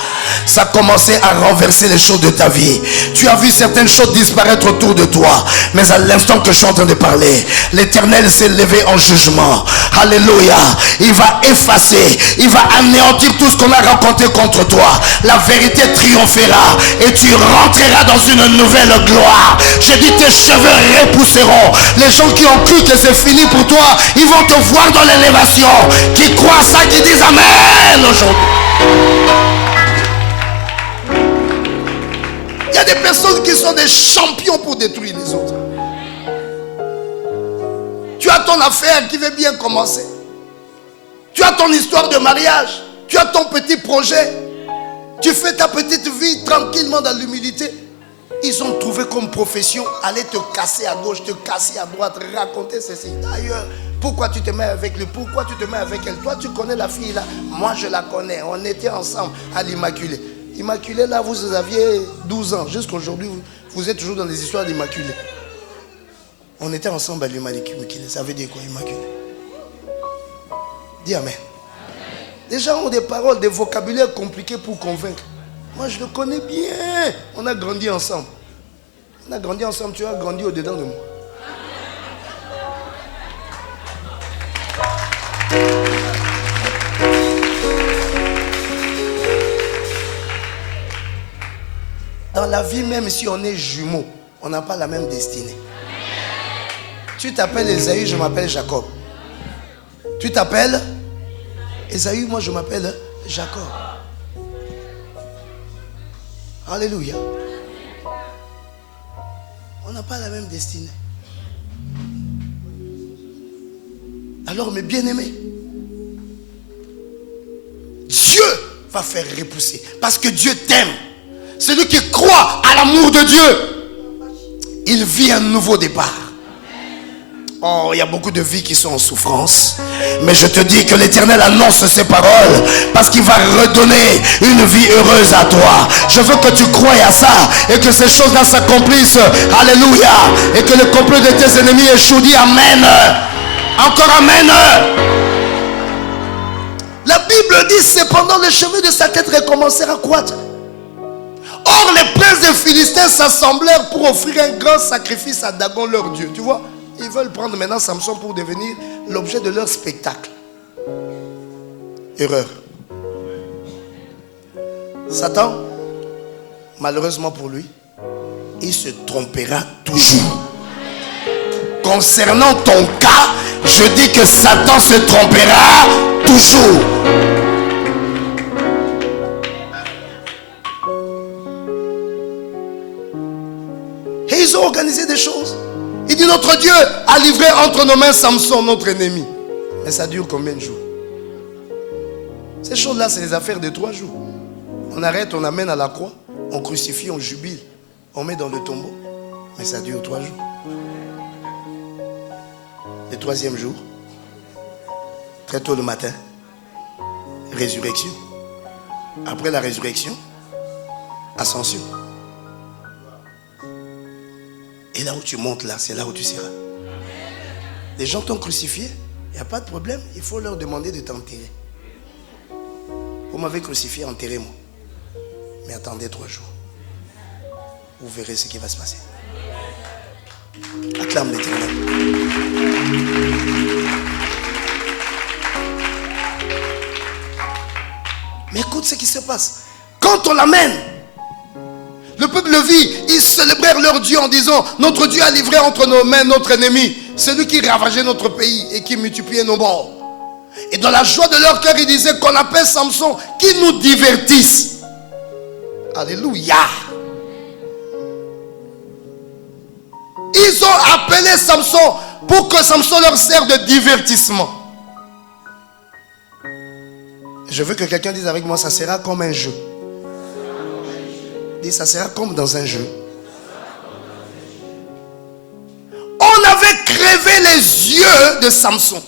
Ça a commencé à renverser les choses de ta vie. Tu as vu certaines choses disparaître autour de toi. Mais à l'instant que je suis en train de parler, l'Éternel s'est levé en jugement. Alléluia. Il va effacer, il va anéantir tout ce qu'on a raconté contre toi. La vérité triomphera et tu rentreras dans une nouvelle gloire. J'ai dit, tes cheveux repousseront. Les gens qui ont cru que c'est fini pour toi, ils vont te voir dans l'élévation. Qui croient ça, qui disent Amen aujourd'hui. Il y a des personnes qui sont des champions pour détruire les autres. Tu as ton affaire qui veut bien commencer. Tu as ton histoire de mariage. Tu as ton petit projet. Tu fais ta petite vie tranquillement dans l'humilité. Ils ont trouvé comme profession aller te casser à gauche, te casser à droite, raconter ceci. D'ailleurs, pourquoi tu te mets avec lui? Pourquoi tu te mets avec elle? Toi, tu connais la fille là. Moi, je la connais. On était ensemble à l'Immaculée. Immaculée, là, vous aviez 12 ans. Jusqu'aujourd'hui, vous êtes toujours dans des histoires d'Immaculée. On était ensemble à l'Immaculée. Ça veut dire quoi, Immaculée? Dis Amen. Les gens ont des paroles, des vocabulaires compliqués pour convaincre. Moi, je le connais bien. On a grandi ensemble. On a grandi ensemble. Tu as grandi au-dedans de moi. Dans la vie, même si on est jumeaux, on n'a pas la même destinée. Tu t'appelles Esaü, je m'appelle Jacob. Tu t'appelles Esaü, moi je m'appelle Jacob. Alléluia. On n'a pas la même destinée. Alors mes bien-aimés, Dieu va faire repousser. Parce que Dieu t'aime. Celui qui croit à l'amour de Dieu, il vit un nouveau départ. Oh, il y a beaucoup de vies qui sont en souffrance. Mais je te dis que l'Éternel annonce ces paroles parce qu'il va redonner une vie heureuse à toi. Je veux que tu croies à ça et que ces choses-là s'accomplissent. Alléluia. Et que le complot de tes ennemis échoue. Dis amen. Encore amen. La Bible dit cependant les cheveux de sa tête recommencèrent à croître. Or les princes des Philistins s'assemblèrent pour offrir un grand sacrifice à Dagon leur Dieu. Tu vois, ils veulent prendre maintenant Samson pour devenir l'objet de leur spectacle. Erreur. Satan, malheureusement pour lui, il se trompera toujours. Concernant ton cas, je dis que Satan se trompera toujours. Et ils ont organisé des choses. Il dit notre Dieu a livré entre nos mains Samson, notre ennemi. Mais ça dure combien de jours? Ces choses-là, c'est les affaires de 3 jours. On arrête, on amène à la croix, on crucifie, on jubile, on met dans le tombeau. Mais ça dure 3 jours. Le 3e jour, très tôt le matin, résurrection. Après la résurrection, ascension. Et là où tu montes là, c'est là où tu seras. Les gens t'ont crucifié, il n'y a pas de problème, il faut leur demander de t'enterrer. Vous m'avez crucifié, enterrez-moi. Mais attendez 3 jours. Vous verrez ce qui va se passer. Acclame l'Éternel. Mais écoute ce qui se passe. Quand on l'amène, le peuple le vit, ils célébrèrent leur Dieu en disant notre Dieu a livré entre nos mains notre ennemi, celui qui ravageait notre pays et qui multipliait nos morts. Et dans la joie de leur cœur, ils disaient qu'on appelle Samson qui nous divertisse. Alléluia. Ils ont appelé Samson pour que Samson leur serve de divertissement. Je veux que quelqu'un dise avec moi, ça sera comme un jeu. Dis, ça sera comme dans un jeu. On avait crevé les yeux de Samson.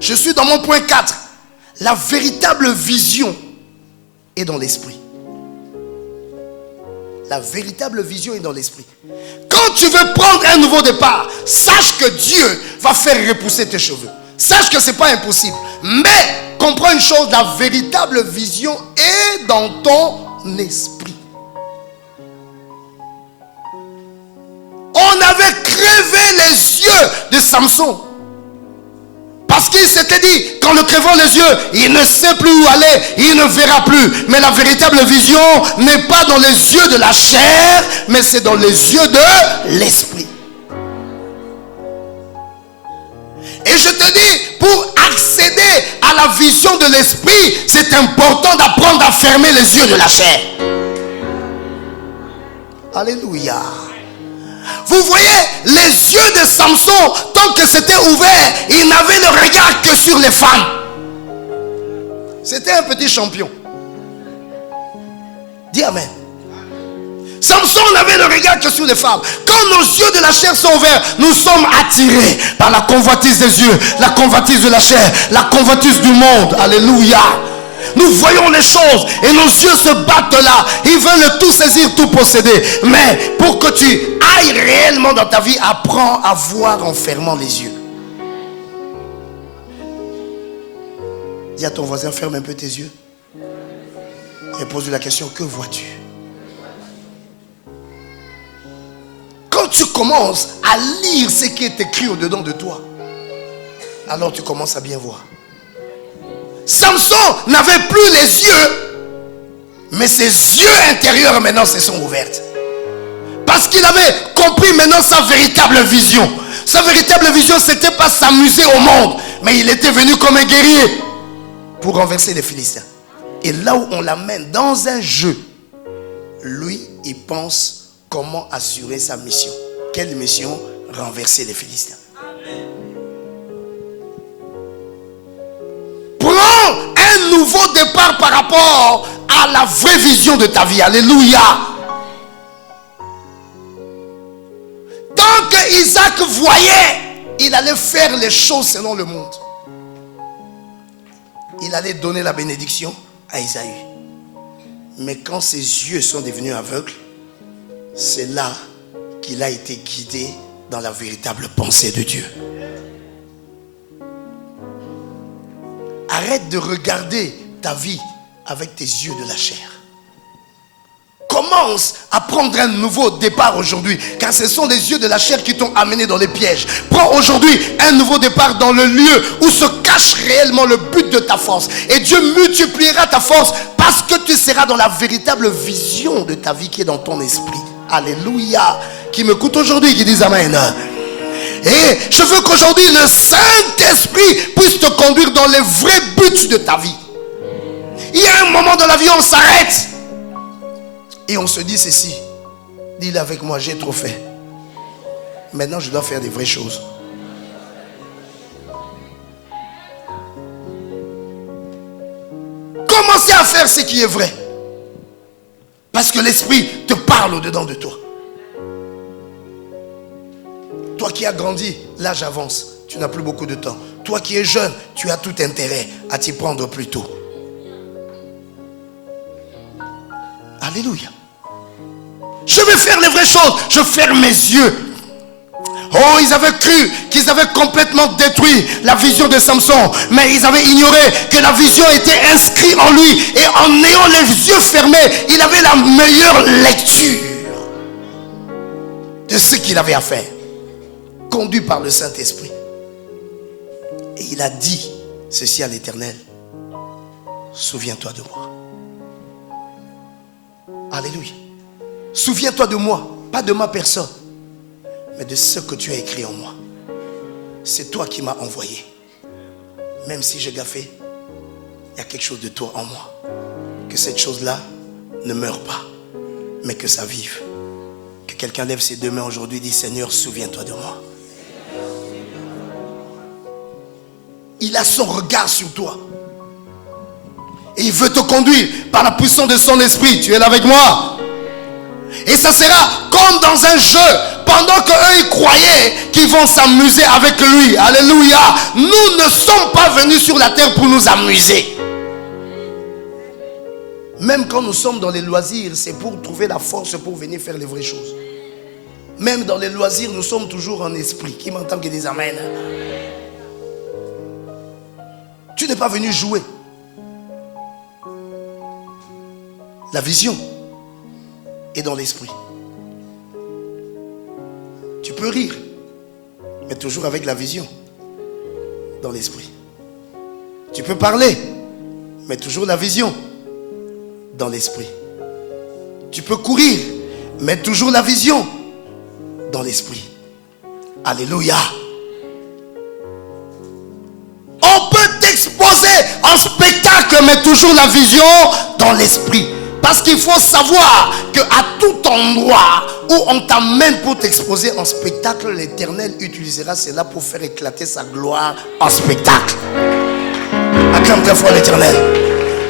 Je suis dans mon point 4. La véritable vision est dans l'esprit. La véritable vision est dans l'esprit. Quand tu veux prendre un nouveau départ, sache que Dieu va faire repousser tes cheveux. Sache que ce n'est pas impossible. Mais comprends une chose, la véritable vision est dans ton esprit. On avait crevé les yeux de Samson. Parce qu'il s'était dit, qu'en le crevant les yeux, il ne sait plus où aller, il ne verra plus. Mais la véritable vision n'est pas dans les yeux de la chair, mais c'est dans les yeux de l'esprit. Et je te dis, pour accéder à la vision de l'esprit, c'est important d'apprendre à fermer les yeux de la chair. Alléluia. Vous voyez, les yeux de Samson, tant que c'était ouvert, il n'avait le regard que sur les femmes. C'était un petit champion. Dis amen. Samson n'avait le regard que sur les femmes. Quand nos yeux de la chair sont ouverts, nous sommes attirés par la convoitise des yeux, la convoitise de la chair, la convoitise du monde. Alléluia. Nous voyons les choses et nos yeux se battent là. Ils veulent tout saisir, tout posséder. Mais pour que tu ailles réellement dans ta vie, apprends à voir en fermant les yeux. Dis à ton voisin, ferme un peu tes yeux. Et pose-lui la question, que vois-tu? Quand tu commences à lire ce qui est écrit au-dedans de toi, alors tu commences à bien voir. Samson n'avait plus les yeux, mais ses yeux intérieurs maintenant se sont ouverts. Parce qu'il avait compris maintenant sa véritable vision. Sa véritable vision, c'était pas s'amuser au monde, mais il était venu comme un guerrier pour renverser les Philistins. Et là où on l'amène dans un jeu, lui, il pense comment assurer sa mission. Quelle mission? Renverser les Philistins. Prends un nouveau départ par rapport à la vraie vision de ta vie. Alléluia. Tant que Isaac voyait il allait faire les choses selon le monde. Il allait donner la bénédiction à Isaïe. Mais quand ses yeux sont devenus aveugles, c'est là qu'il a été guidé dans la véritable pensée de Dieu. Arrête de regarder ta vie avec tes yeux de la chair. Commence à prendre un nouveau départ aujourd'hui, car ce sont les yeux de la chair qui t'ont amené dans les pièges. Prends aujourd'hui un nouveau départ dans le lieu où se cache réellement le but de ta force. Et Dieu multipliera ta force parce que tu seras dans la véritable vision de ta vie qui est dans ton esprit. Alléluia. Qui m'écoute aujourd'hui, qui dit Amen. Et je veux qu'aujourd'hui le Saint-Esprit puisse te conduire dans les vrais buts de ta vie. Il y a un moment dans la vie où on s'arrête et on se dit ceci. Dis-le avec moi, j'ai trop fait. Maintenant je dois faire des vraies choses. Commencez à faire ce qui est vrai. Parce que l'Esprit te parle au-dedans de toi. Toi qui as grandi, l'âge avance. Tu n'as plus beaucoup de temps. Toi qui es jeune, tu as tout intérêt à t'y prendre plus tôt. Alléluia. Je vais faire les vraies choses. Je ferme mes yeux. Oh, ils avaient cru qu'ils avaient complètement détruit la vision de Samson. Mais ils avaient ignoré que la vision était inscrite en lui. Et en ayant les yeux fermés, il avait la meilleure lecture de ce qu'il avait à faire. Conduit par le Saint-Esprit. Et il a dit ceci à l'Éternel. Souviens-toi de moi. Alléluia. Souviens-toi de moi, pas de ma personne, mais de ce que tu as écrit en moi. C'est toi qui m'as envoyé. Même si j'ai gaffé, il y a quelque chose de toi en moi. Que cette chose-là ne meure pas, mais que ça vive. Que quelqu'un lève ses deux mains aujourd'hui et dit Seigneur, souviens-toi de moi. Il a son regard sur toi. Et il veut te conduire par la puissance de son esprit. Tu es là avec moi? Et ça sera comme dans un jeu. Pendant qu'eux ils croyaient qu'ils vont s'amuser avec lui. Alléluia. Nous ne sommes pas venus sur la terre pour nous amuser. Même quand nous sommes dans les loisirs, c'est pour trouver la force pour venir faire les vraies choses. Même dans les loisirs, nous sommes toujours en esprit. Qui m'entend qui dit Amen? Tu n'es pas venu jouer. La vision est dans l'esprit. Tu peux rire, mais toujours avec la vision dans l'esprit. Tu peux parler, mais toujours la vision dans l'esprit. Tu peux courir, mais toujours la vision dans l'esprit. Alléluia. On peut t'exposer en spectacle, mais toujours la vision dans l'esprit. Parce qu'il faut savoir qu'à tout endroit où on t'amène pour t'exposer en spectacle, l'Éternel utilisera cela pour faire éclater sa gloire en spectacle. Acclame très fort l'Éternel.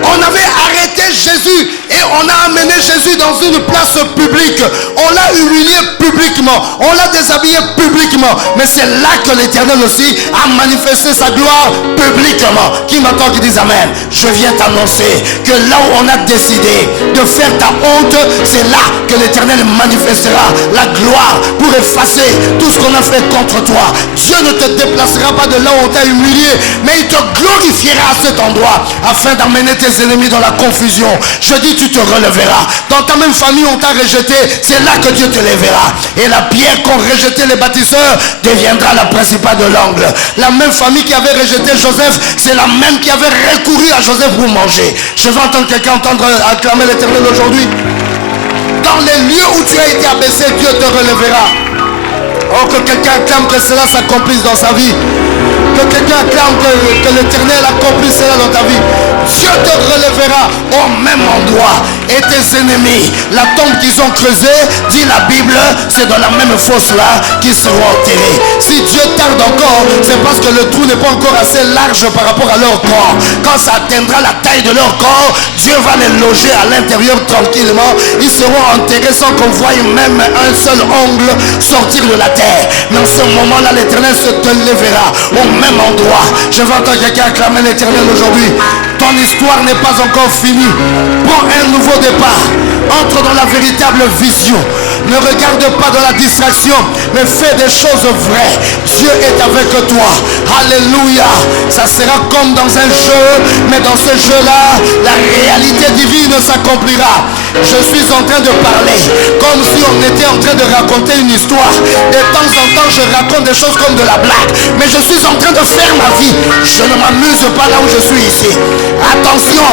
On avait arrêté Jésus et on a amené Jésus dans une place publique. On l'a humilié publiquement. On l'a déshabillé publiquement. Mais c'est là que l'Éternel aussi a manifesté sa gloire publiquement. Qui m'entend qui dit Amen? Je viens t'annoncer que là où on a décidé de faire ta honte, c'est là que l'Éternel manifestera la gloire pour effacer tout ce qu'on a fait contre toi. Dieu ne te déplacera pas de là où on t'a humilié, mais il te glorifiera à cet endroit afin d'amener tes ennemis dans la confusion. Je dis tu te releveras. Dans ta même famille on t'a rejeté, c'est là que Dieu te lèvera. Et la pierre qu'ont rejeté les bâtisseurs deviendra la principale de l'angle. La même famille qui avait rejeté Joseph, c'est la même qui avait recouru à Joseph pour manger. Je veux entendre quelqu'un entendre acclamer l'Éternel aujourd'hui. Dans les lieux où tu as été abaissé, Dieu te relèvera. Oh, que quelqu'un acclame que cela s'accomplisse dans sa vie. Que quelqu'un acclame que l'Éternel accomplisse cela dans ta vie. Dieu te relèvera au même endroit. et tes ennemis. La tombe qu'ils ont creusée, dit la Bible, c'est dans la même fosse là qu'ils seront enterrés. Si Dieu tarde encore, c'est parce que le trou n'est pas encore assez large par rapport à leur corps. Quand ça atteindra la taille de leur corps, Dieu va les loger à l'intérieur tranquillement. Ils seront enterrés sans qu'on voie même un seul ongle sortir de la terre. Mais en ce moment-là, l'Éternel se te lèvera au même endroit. Je vais entendre quelqu'un acclamer l'Éternel aujourd'hui. Ton histoire n'est pas encore finie. Prends un nouveau départ. Entre dans la véritable vision. Ne regarde pas dans la distraction, mais fais des choses vraies. Dieu est avec toi. Alléluia. Ça sera comme dans un jeu, mais dans ce jeu-là, la réalité divine s'accomplira. Je suis en train de parler comme si on était en train de raconter une histoire. De temps en temps, je raconte des choses comme de la blague, mais je suis en train de faire ma vie. Je ne m'amuse pas là où je suis ici. Attention,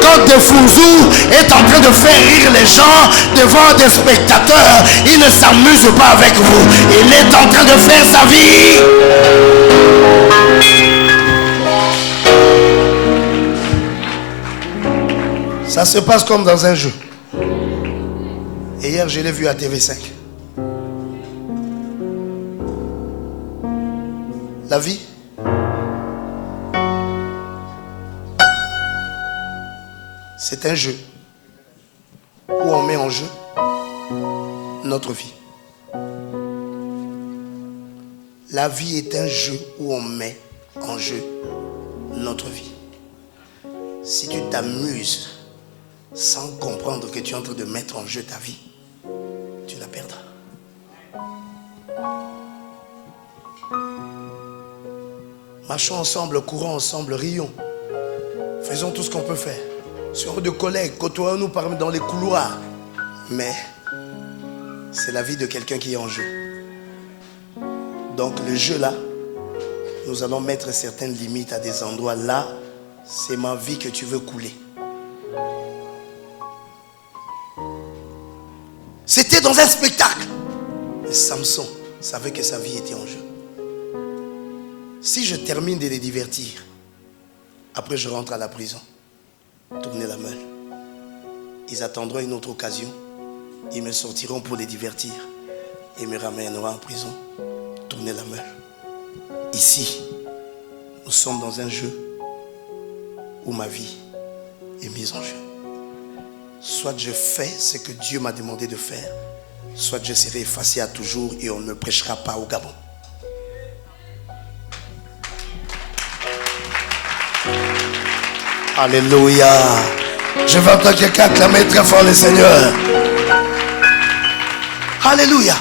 quand des fouzous est en train de faire rire les gens devant des spectateurs, il ne s'amuse pas avec vous. Il est en train de faire sa vie. Ça se passe comme dans un jeu. Et hier, je l'ai vu à TV5. La vie, c'est un jeu où on met en jeu notre vie. La vie est un jeu où on met en jeu notre vie. Si tu t'amuses sans comprendre que tu es en train de mettre en jeu ta vie, tu la perdras. Marchons ensemble, courons ensemble, rions. Faisons tout ce qu'on peut faire. Soyons de collègues, côtoyons-nous dans les couloirs. Mais c'est la vie de quelqu'un qui est en jeu. Donc le jeu là, nous allons mettre certaines limites à des endroits. Là, c'est ma vie que tu veux couler. C'était dans un spectacle. Et Samson savait que sa vie était en jeu. Si je termine de les divertir, après je rentre à la prison, tournez la meule. Ils attendront une autre occasion. Ils me sortiront pour les divertir et me ramèneront en prison. Tournez la meule. Ici, nous sommes dans un jeu où ma vie est mise en jeu. Soit je fais ce que Dieu m'a demandé de faire, soit je serai effacé à toujours et on ne me prêchera pas au Gabon. Alléluia. Je vais entendre quelqu'un acclamer très fort le Seigneur. Alléluia.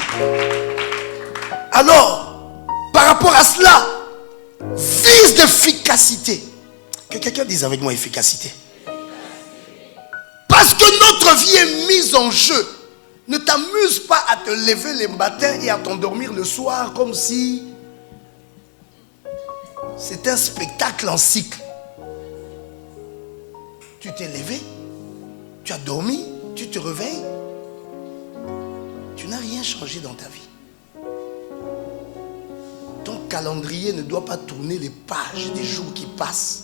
Alors, par rapport à cela, vise d'efficacité. Que quelqu'un dise avec moi efficacité. Parce que notre vie est mise en jeu. Ne t'amuse pas à te lever le matin et à t'endormir le soir comme si c'était un spectacle en cycle. Tu t'es levé, tu as dormi, tu te réveilles. Tu n'as rien changé dans ta vie. Ton calendrier ne doit pas tourner les pages des jours qui passent.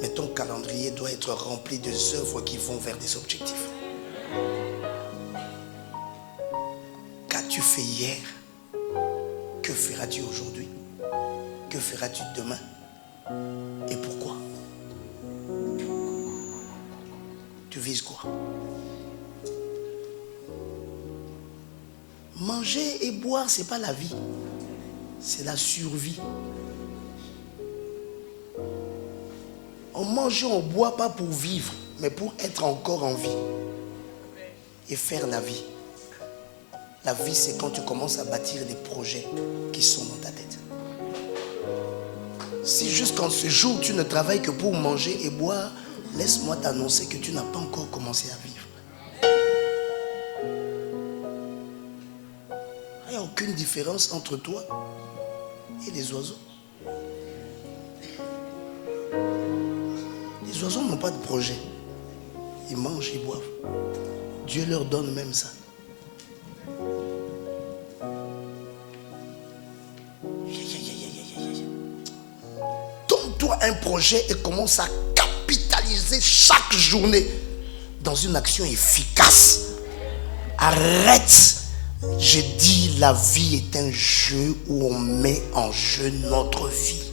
Mais ton calendrier doit être rempli des œuvres qui vont vers des objectifs. Qu'as-tu fait hier? Que feras-tu aujourd'hui? Que feras-tu demain? Et pourquoi? Tu vises quoi? Manger et boire, ce n'est pas la vie. C'est la survie. On mange et on ne boit pas pour vivre, mais pour être encore en vie. Et faire la vie. La vie, c'est quand tu commences à bâtir des projets qui sont dans ta tête. Si jusqu'en ce jour, tu ne travailles que pour manger et boire, laisse-moi t'annoncer que tu n'as pas encore commencé à vivre. Il n'y a aucune différence entre toi et les oiseaux. Les oiseaux n'ont pas de projet. Ils mangent, ils boivent. Dieu leur donne même ça. Donne-toi un projet et commence à capitaliser chaque journée. dans une action efficace. Arrête. Je dis, la vie est un jeu où on met en jeu notre vie.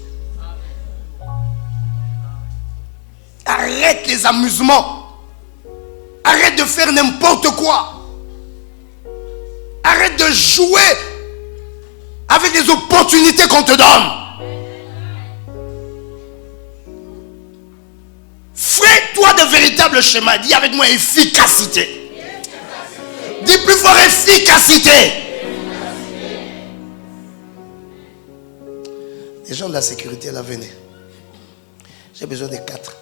Arrête les amusements. Arrête de faire n'importe quoi. Arrête de jouer avec les opportunités qu'on te donne. Fais-toi de véritables schémas. Dis avec moi efficacité. Dis plus fort efficacité. Les gens de la sécurité là, venez. J'ai besoin de 4.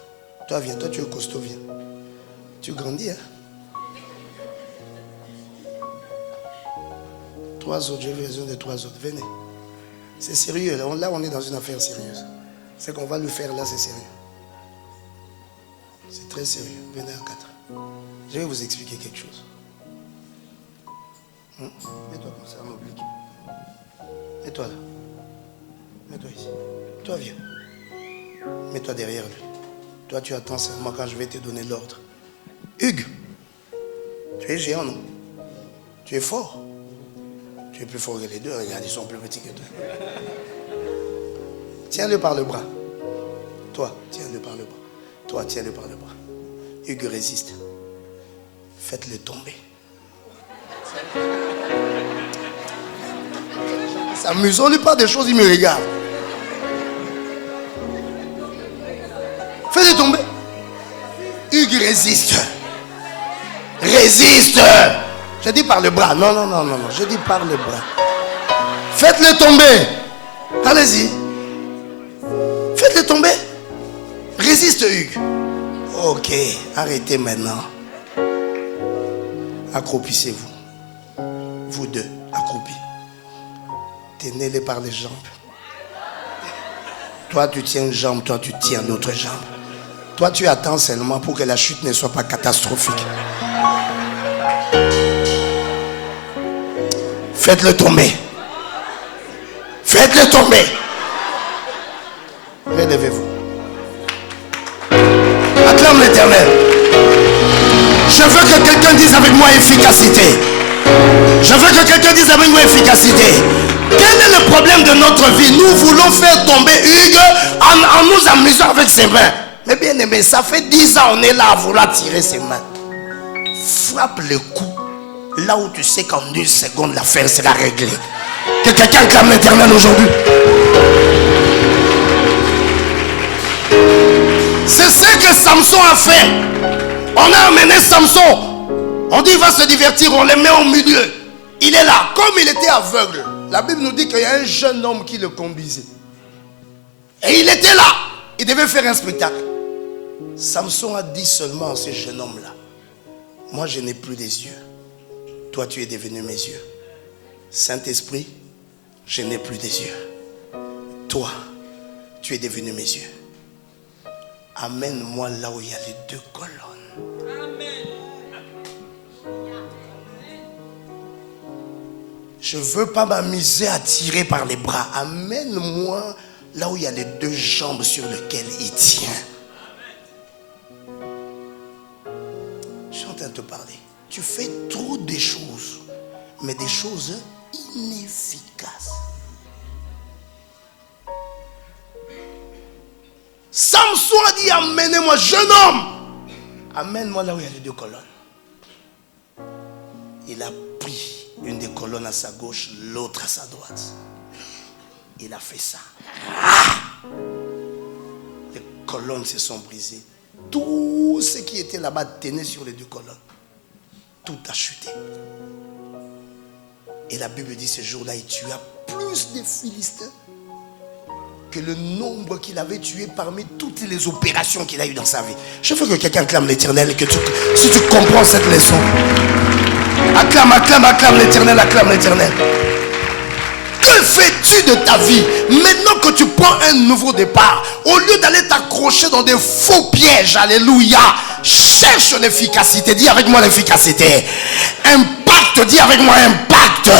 Toi viens, toi tu es costaud, viens. Tu grandis, hein? 3 autres, j'ai besoin de 3 autres. Venez. C'est sérieux. Là, on est dans une affaire sérieuse. Ce qu'on va lui faire là, c'est sérieux. C'est très sérieux. Venez à 4. Je vais vous expliquer quelque chose. Mets-toi comme ça, en oblique. Mets-toi là. Mets-toi ici. Toi, viens. Mets-toi derrière lui. Toi, tu attends seulement quand je vais te donner l'ordre. Hugues, tu es géant, non? Tu es fort. Tu es plus fort que les deux. Regarde, ils sont plus petits que toi. Tiens-le par le bras. Toi, tiens-le par le bras. Toi, tiens-le par le bras. Hugues résiste. Faites-le tomber. S'amusons-lui pas des choses, il me regarde. Faites-le tomber. Hugues résiste. Résiste. Je dis par le bras. Non. Je dis par le bras. Faites-le tomber. Allez-y. Faites-le tomber. Résiste, Hugues. Ok. Arrêtez maintenant. Accroupissez-vous. Vous deux, accroupis. Tenez-les par les jambes. Toi, tu tiens une jambe. Toi, tu tiens l'autre jambe. Toi, tu attends seulement pour que la chute ne soit pas catastrophique. Faites-le tomber. Faites-le tomber. Relevez-vous. Acclame l'Éternel. Je veux que quelqu'un dise avec moi efficacité. Je veux que quelqu'un dise avec moi efficacité. Quel est le problème de notre vie? Nous voulons faire tomber Hugues en nous amusant avec ses mains. Mais bien aimé, ça fait 10 ans on est là à vouloir tirer ses mains. Frappe le coup là où tu sais qu'en 1 seconde l'affaire sera réglée. Que quelqu'un clame l'Éternel aujourd'hui. C'est ce que Samson a fait. On a amené Samson. On dit il va se divertir, on le met au milieu. Il est là, comme il était aveugle. La Bible nous dit qu'il y a un jeune homme qui le conduisait. Et il était là. Il devait faire un spectacle. Samson a dit seulement à ce jeune homme-là: moi je n'ai plus les yeux. Toi tu es devenu mes yeux. Saint-Esprit, je n'ai plus des yeux. Toi, tu es devenu mes yeux. Amène-moi là où il y a les 2 colonnes. Amen. Je ne veux pas m'amuser à tirer par les bras. Amène-moi là où il y a les 2 jambes sur lesquelles il tient. Je suis en train de te parler. Tu fais trop de choses, mais des choses inefficaces. Samson a dit: amenez-moi, jeune homme, amène-moi là où il y a les 2 colonnes. Il a pris une des colonnes à sa gauche, l'autre à sa droite. Il a fait ça. Les colonnes se sont brisées. Tout ce qui était là-bas tenait sur les 2 colonnes. Tout a chuté. Et la Bible dit ce jour-là, il tua plus de Philistins que le nombre qu'il avait tué parmi toutes les opérations qu'il a eues dans sa vie. Je veux que quelqu'un clame l'Éternel et que si tu comprends cette leçon, acclame l'Éternel, acclame l'Éternel. Que fais-tu de ta vie maintenant que tu prends un nouveau départ? Au lieu d'aller t'accrocher dans des faux pièges, alléluia, cherche l'efficacité. Dis avec moi l'efficacité. Impact, dis avec moi impact.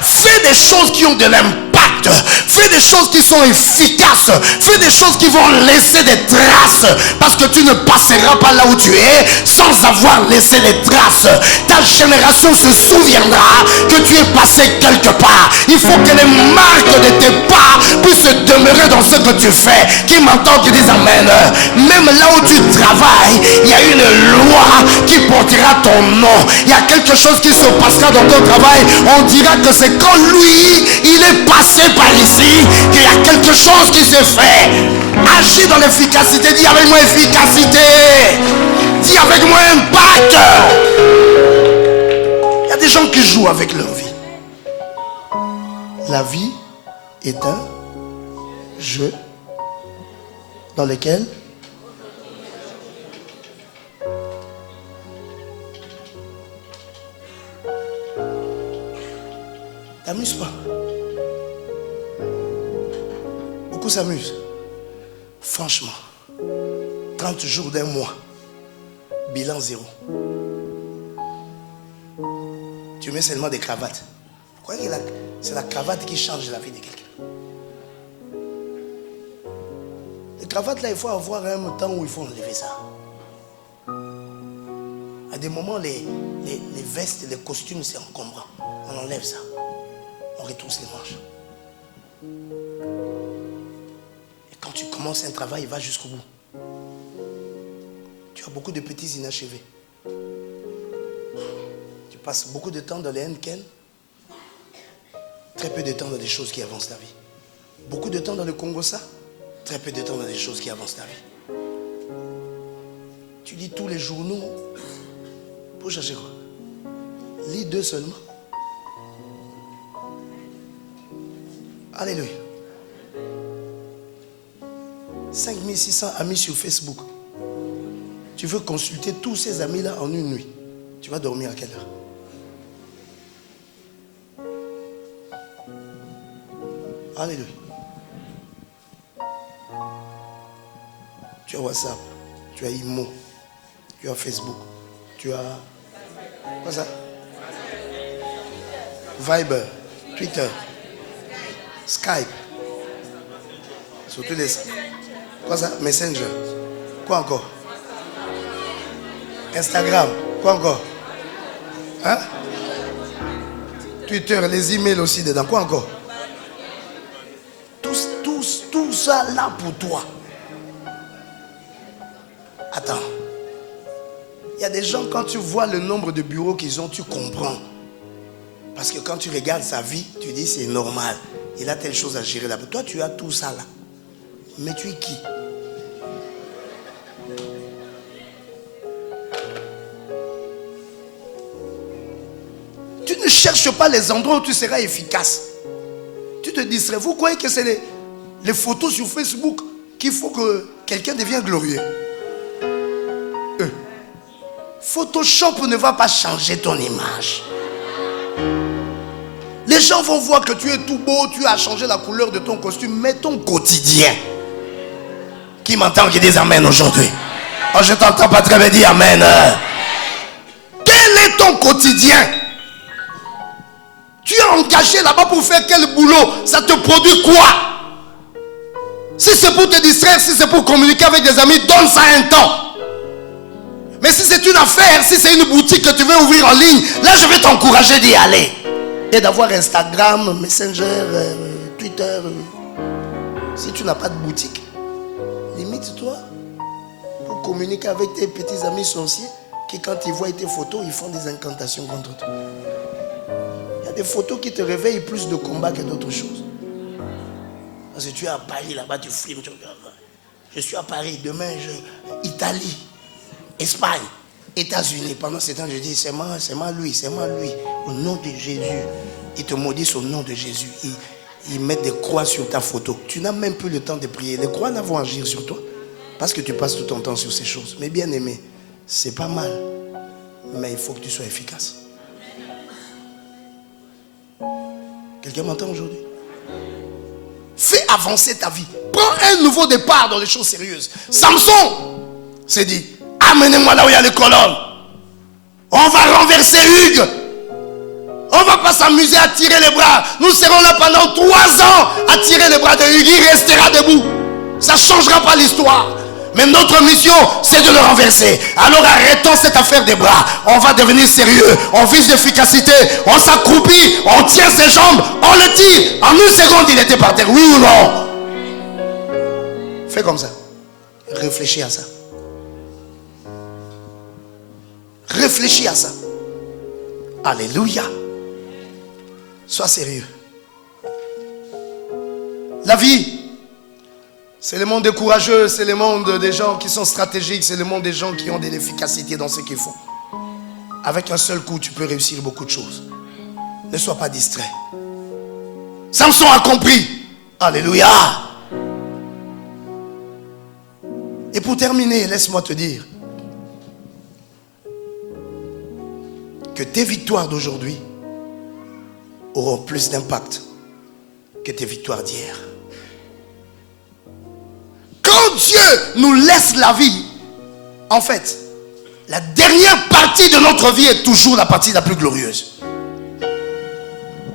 Fais des choses qui ont de l'impact. impact. Fais des choses qui sont efficaces. Fais des choses qui vont laisser des traces. Parce que tu ne passeras pas là où tu es sans avoir laissé des traces. Ta génération se souviendra que tu es passé quelque part. Il faut que les marques de tes pas puissent demeurer dans ce que tu fais. Qui m'entend, qui dit amen. Même là où tu travailles, il y a une loi qui portera ton nom. Il y a quelque chose qui se passera dans ton travail. On dira que c'est quand lui, il est passé par ici, qu'il y a quelque chose qui s'est fait. Agis dans l'efficacité. Dis avec moi efficacité. Dis avec moi impact. Il y a des gens qui jouent avec leur vie. La vie est un jeu dans lequel t'amuses pas. Beaucoup s'amusent. Franchement, 30 jours d'un mois, bilan 0. Tu mets seulement des cravates. Pourquoi c'est la cravate qui change la vie de quelqu'un? Les cravates là, il faut avoir un temps où il faut enlever ça. À des moments, les vestes, les costumes, c'est encombrant. On enlève ça. On retrousse les manches. Et quand tu commences un travail, il va jusqu'au bout. Tu as beaucoup de petits inachevés. Tu passes beaucoup de temps dans les Henken. Très peu de temps dans des choses qui avancent ta vie. Beaucoup de temps dans le Congo-Ça. Très peu de temps dans des choses qui avancent ta vie. Tu lis tous les journaux. Pour chercher quoi? Lis 2 seulement. Alléluia. 5600 amis sur Facebook. Tu veux consulter tous ces amis-là en une nuit. Tu vas dormir à quelle heure? Alléluia. Tu as WhatsApp, tu as Imo, tu as Facebook, tu as... Quoi ça? Viber, Twitter, Skype. Surtout les... Quoi ça? Messenger. Quoi encore? Instagram. Quoi encore? Hein? Twitter, les emails aussi dedans. Quoi encore? Tout ça là pour toi. Attends. Il y a des gens, quand tu vois le nombre de bureaux qu'ils ont, tu comprends. Parce que quand tu regardes sa vie, tu dis c'est normal. Il a telle chose à gérer là-bas. Toi, tu as tout ça là. Mais tu es qui? Tu ne cherches pas les endroits où tu seras efficace. Tu te distrais. Vous croyez que c'est les photos sur Facebook qu'il faut que quelqu'un devienne glorieux? Photoshop ne va pas changer ton image. Les gens vont voir que tu es tout beau, tu as changé la couleur de ton costume, mais ton quotidien. Qui m'entend, qui dit amen aujourd'hui? Oh, je t'entends pas très bien dire amen. Quel est ton quotidien? Tu es engagé là-bas pour faire quel boulot? Ça te produit quoi? Si c'est pour te distraire, si c'est pour communiquer avec des amis, donne ça un temps. Mais si c'est une affaire, si c'est une boutique que tu veux ouvrir en ligne, là je vais t'encourager d'y aller. Et d'avoir Instagram, Messenger, Twitter. Si tu n'as pas de boutique, limite-toi pour communiquer avec tes petits amis sorciers qui quand ils voient tes photos, ils font des incantations contre toi. Il y a des photos qui te réveillent plus de combats que d'autres choses. Parce que tu es à Paris, là-bas tu filmes. Je suis à Paris, demain Italie, Espagne, États-Unis. Pendant ce temps, je dis, c'est moi lui. Au nom de Jésus. Ils te maudissent au nom de Jésus. Ils mettent des croix sur ta photo. Tu n'as même plus le temps de prier. Les croix vont agir sur toi. Parce que tu passes tout ton temps sur ces choses. Mais bien aimé, c'est pas mal. Mais il faut que tu sois efficace. Quelqu'un m'entend aujourd'hui? Fais avancer ta vie. Prends un nouveau départ dans les choses sérieuses. Samson s'est dit, amenez-moi là où il y a les colonnes. On va renverser Hugues. On ne va pas s'amuser à tirer les bras. Nous serons là pendant 3 ans à tirer les bras de Hugui. Il restera debout. Ça ne changera pas l'histoire. Mais notre mission, c'est de le renverser. Alors arrêtons cette affaire des bras. On va devenir sérieux. On vise l'efficacité. On s'accroupit. On tient ses jambes. On le tire. En 1 seconde, il était par terre. Oui ou non? Fais comme ça. Réfléchis à ça. Réfléchis à ça. Alléluia. Sois sérieux. La vie, c'est le monde des courageux, c'est le monde des gens qui sont stratégiques, c'est le monde des gens qui ont de l'efficacité dans ce qu'ils font. Avec un seul coup, tu peux réussir beaucoup de choses. Ne sois pas distrait. Samson a compris. Alléluia. Et pour terminer, laisse-moi te dire que tes victoires d'aujourd'hui auront plus d'impact que tes victoires d'hier. Quand Dieu nous laisse la vie, en fait, la dernière partie de notre vie est toujours la partie la plus glorieuse.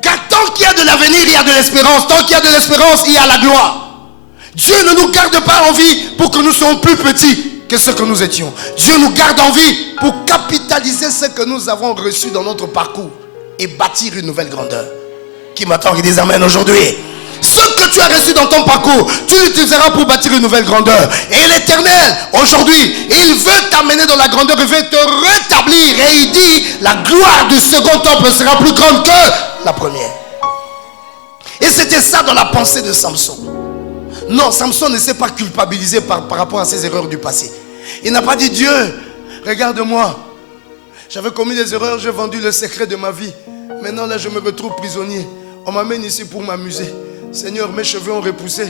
Car tant qu'il y a de l'avenir, il y a de l'espérance. Tant qu'il y a de l'espérance, il y a la gloire. Dieu ne nous garde pas en vie pour que nous soyons plus petits que ce que nous étions. Dieu nous garde en vie pour capitaliser ce que nous avons reçu dans notre parcours et bâtir une nouvelle grandeur. Qui m'attend, qui dit amen aujourd'hui. Ce que tu as reçu dans ton parcours, tu l'utiliseras pour bâtir une nouvelle grandeur. Et l'Éternel, aujourd'hui, il veut t'amener dans la grandeur, il veut te rétablir. Et il dit, la gloire du second temple sera plus grande que la première. Et c'était ça dans la pensée de Samson. Non, Samson ne s'est pas culpabilisé par rapport à ses erreurs du passé. Il n'a pas dit, Dieu, regarde-moi. J'avais commis des erreurs, j'ai vendu le secret de ma vie. Maintenant là, je me retrouve prisonnier. On m'amène ici pour m'amuser. Seigneur, mes cheveux ont repoussé.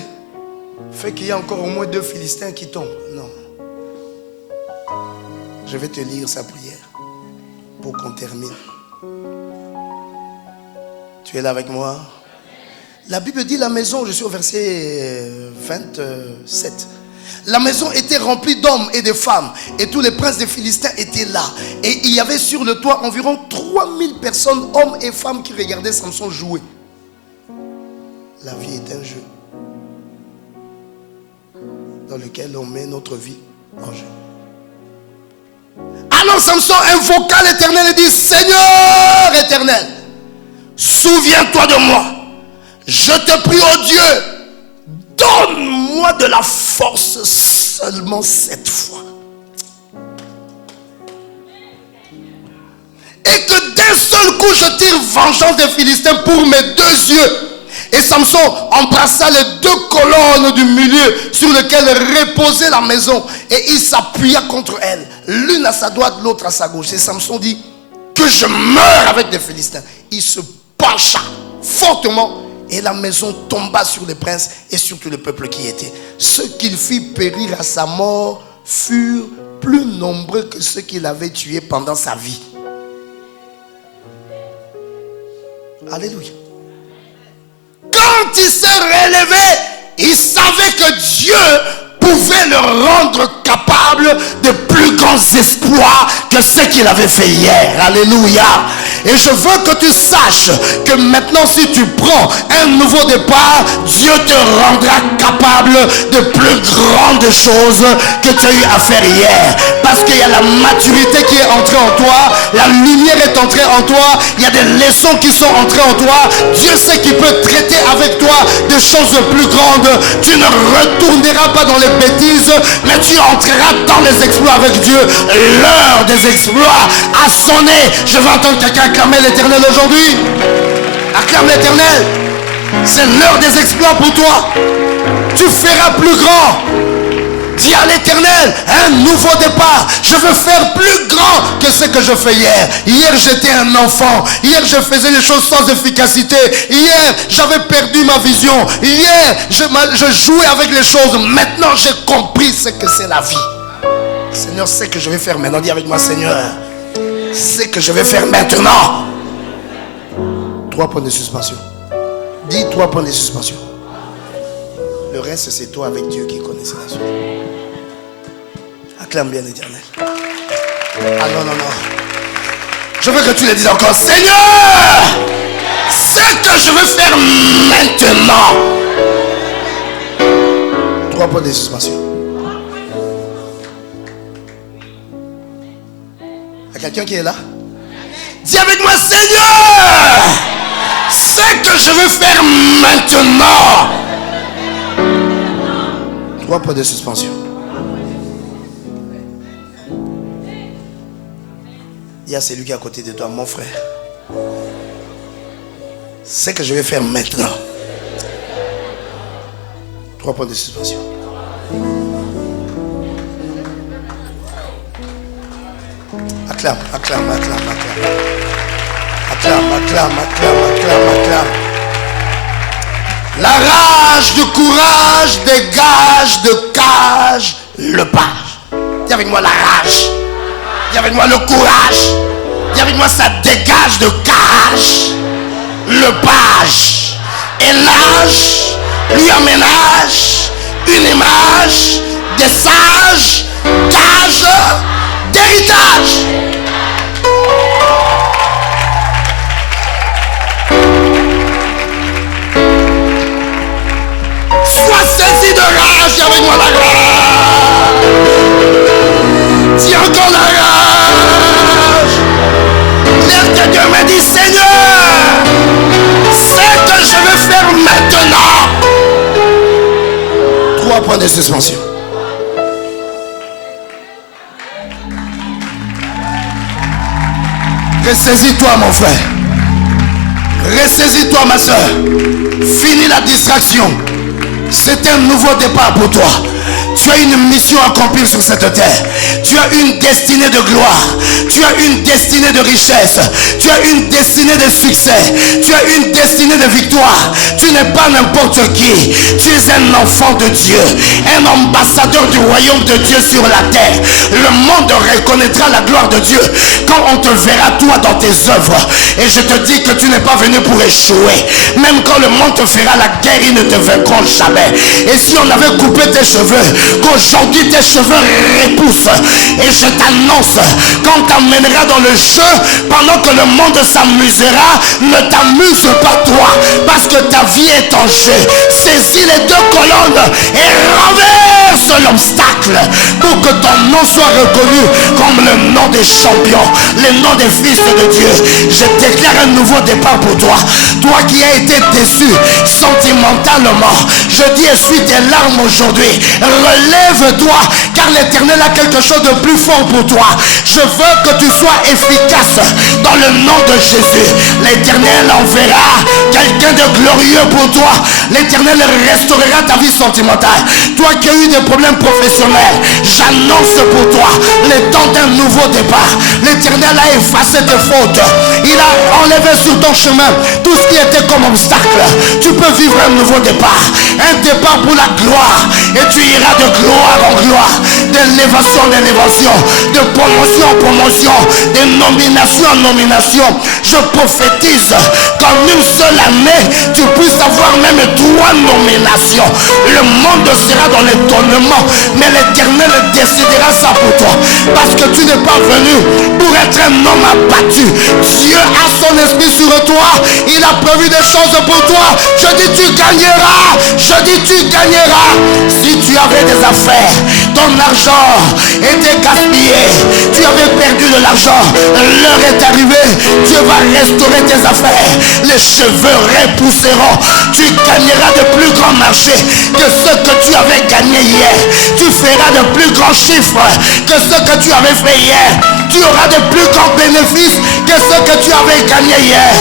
Fait qu'il y a encore au moins 2 Philistins qui tombent. Non. Je vais te lire sa prière pour qu'on termine. Tu es là avec moi? La Bible dit la maison, je suis au verset 27. La maison était remplie d'hommes et de femmes. Et tous les princes des Philistins étaient là. Et il y avait sur le toit environ 3000 personnes, hommes et femmes, qui regardaient Samson jouer. La vie est un jeu dans lequel on met notre vie en jeu. Alors Samson invoqua l'Éternel et dit, Seigneur éternel, souviens-toi de moi. Je te prie, oh Dieu, donne-moi de la force seulement cette fois. Et que d'un seul coup je tire vengeance des Philistins pour mes 2 yeux. Et Samson embrassa les 2 colonnes du milieu sur lesquelles reposait la maison. Et il s'appuya contre elles, l'une à sa droite, l'autre à sa gauche. Et Samson dit, que je meure avec les Philistins. Il se pencha fortement. Et la maison tomba sur les princes et sur tout le peuple qui était. Ceux qu'il fit périr à sa mort furent plus nombreux que ceux qu'il avait tués pendant sa vie. Alléluia. Quand il s'est relevé, il savait que Dieu pouvait le rendre capable de plus grands exploits que ce qu'il avait fait hier. Alléluia. Et je veux que tu saches que maintenant, si tu prends un nouveau départ, Dieu te rendra capable de plus grandes choses que tu as eu à faire hier. Parce qu'il y a la maturité qui est entrée en toi, la lumière est entrée en toi, il y a des leçons qui sont entrées en toi. Dieu sait qu'il peut traiter avec toi des choses plus grandes. Tu ne retourneras pas dans les bêtises, mais tu entreras dans les exploits avec Dieu. L'heure des exploits a sonné. Je veux entendre quelqu'un acclamer l'Éternel aujourd'hui. Acclame l'Éternel. C'est l'heure des exploits pour toi. Tu feras plus grand. Dis à l'Éternel, un nouveau départ. Je veux faire plus grand que ce que je fais hier. Hier, j'étais un enfant. Hier, je faisais les choses sans efficacité. Hier, j'avais perdu ma vision. Hier, je jouais avec les choses. Maintenant, j'ai compris ce que c'est la vie. Seigneur, c'est ce que je vais faire maintenant. Dis avec moi, Seigneur, c'est ce que je vais faire maintenant. 3 points de suspension. Dis 3 points de suspension. Le reste, c'est toi avec Dieu qui connaissez la suite. Acclame bien l'Éternel. Ah non, non, non. Je veux que tu le dises encore. Seigneur, ce que je veux faire maintenant. 3 points de suspension. Il y a quelqu'un qui est là? Dis avec moi, Seigneur, ce que je veux faire maintenant. 3 points de suspension. Il y a celui qui est à côté de toi, mon frère. Ce que je vais faire maintenant. 3 points de suspension. Acclame, acclame, acclame, acclame. Acclame, acclame, acclame, acclame, acclame. La rage, le courage dégage de cage le page. Dis avec moi la rage. Dis avec moi le courage. Dis avec moi ça dégage de cage le page. Et l'âge lui emménage une image des sages, cage d'héritage. Sois saisi de rage, dis avec moi la rage. Dis encore la rage. Lève tes deux mains, dis Seigneur, c'est que je veux faire maintenant. 3 points de suspension. Ressaisis-toi mon frère. Ressaisis-toi ma soeur. Finis la distraction. C'est un nouveau départ pour toi. Tu as une mission à accomplir sur cette terre. Tu as une destinée de gloire. Tu as une destinée de richesse. Tu as une destinée de succès. Tu as une destinée de victoire. Tu n'es pas n'importe qui. Tu es un enfant de Dieu. Un ambassadeur du royaume de Dieu sur la terre. Le monde reconnaîtra la gloire de Dieu quand on te verra toi dans tes œuvres. Et je te dis que tu n'es pas venu pour échouer. Même quand le monde te fera la guerre, ils ne te vaincront jamais. Et si on avait coupé tes cheveux, qu'aujourd'hui tes cheveux repoussent. Et je t'annonce, quand on t'emmènera dans le jeu, pendant que le monde s'amusera, ne t'amuse pas toi, parce que ta vie est en jeu. Saisis les 2 colonnes et renverse l'obstacle pour que ton nom soit reconnu comme le nom des champions, le nom des fils de Dieu. Je déclare un nouveau départ pour toi. Toi qui as été déçu sentimentalement, je dis essuie tes larmes aujourd'hui. Relève-toi, car l'Éternel a quelque chose de plus fort pour toi. Je veux que tu sois efficace dans le nom de Jésus. L'Éternel enverra quelqu'un de glorieux pour toi. L'Éternel restaurera ta vie sentimentale. Toi qui as eu des problèmes professionnels, j'annonce pour toi le temps d'un nouveau départ. L'Éternel a effacé tes fautes. Il a enlevé sur ton chemin tout ce qui était comme obstacle. Tu peux vivre un nouveau départ. Un départ pour la gloire. Et tu iras de gloire en gloire, d'élévation en élévation, de promotion en promotion, de nomination en nomination. Je prophétise qu'en une seule année, tu puisses avoir même 3 nominations. Le monde sera dans l'étonnement, mais l'Éternel décidera ça pour toi. Parce que tu n'es pas venu pour être un homme abattu. Dieu a son esprit sur toi. Il a prévu des choses pour toi. Je dis tu gagneras. Je dis tu gagneras. Si tu avais des affaires, ton argent était gaspillé, tu avais perdu de l'argent, l'heure est arrivée, Dieu va restaurer tes affaires, les cheveux repousseront, tu gagneras de plus grands marchés que ce que tu avais gagné hier, tu feras de plus grands chiffres que ce que tu avais fait hier, tu auras de plus grands bénéfices que ce que tu avais gagné hier.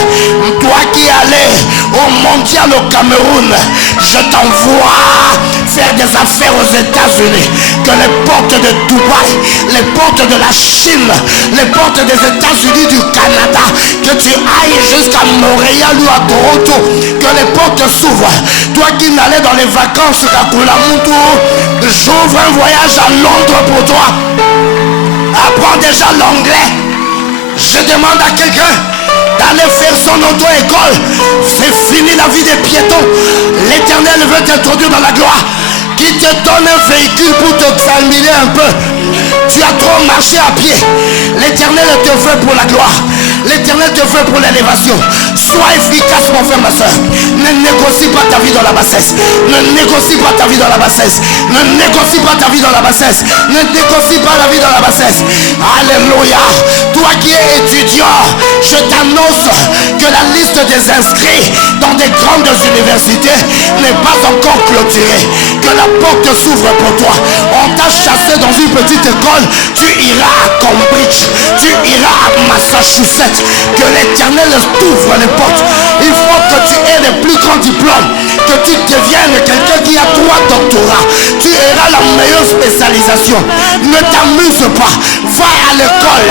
Toi qui allais au mondial au Cameroun, je t'envoie faire des affaires aux États-Unis, que les portes de Dubaï, les portes de la Chine, les portes des États-Unis, du Canada, que tu ailles jusqu'à Montréal ou à Toronto, que les portes s'ouvrent. Toi qui n'allais dans les vacances à Kulamuntu, j'ouvre un voyage à Londres pour toi. Apprends déjà l'anglais. Je demande à quelqu'un d'aller faire son auto-école. C'est fini la vie des piétons. L'Éternel veut t'introduire dans la gloire. Qui te donne un véhicule pour te calmer un peu. Tu as trop marché à pied. L'Éternel te veut pour la gloire. L'Éternel te veut pour l'élévation. Sois efficace, mon frère, ma soeur. Ne négocie pas ta vie dans la bassesse. Ne négocie pas ta vie dans la bassesse. Ne négocie pas ta vie dans la bassesse. Ne négocie pas la vie dans la bassesse. Alléluia. Toi qui es étudiant, je t'annonce que la liste des inscrits dans des grandes universités n'est pas encore clôturée. Que la porte s'ouvre pour toi. On t'a chassé dans une petite école. Tu iras à Cambridge. Tu iras à Massachusetts. Que l'Éternel t'ouvre les portes. Il faut que tu aies les plus grands diplômes. Que tu deviennes quelqu'un qui a 3 doctorats. Tu auras la meilleure spécialisation. Ne t'amuse pas. Va à l'école.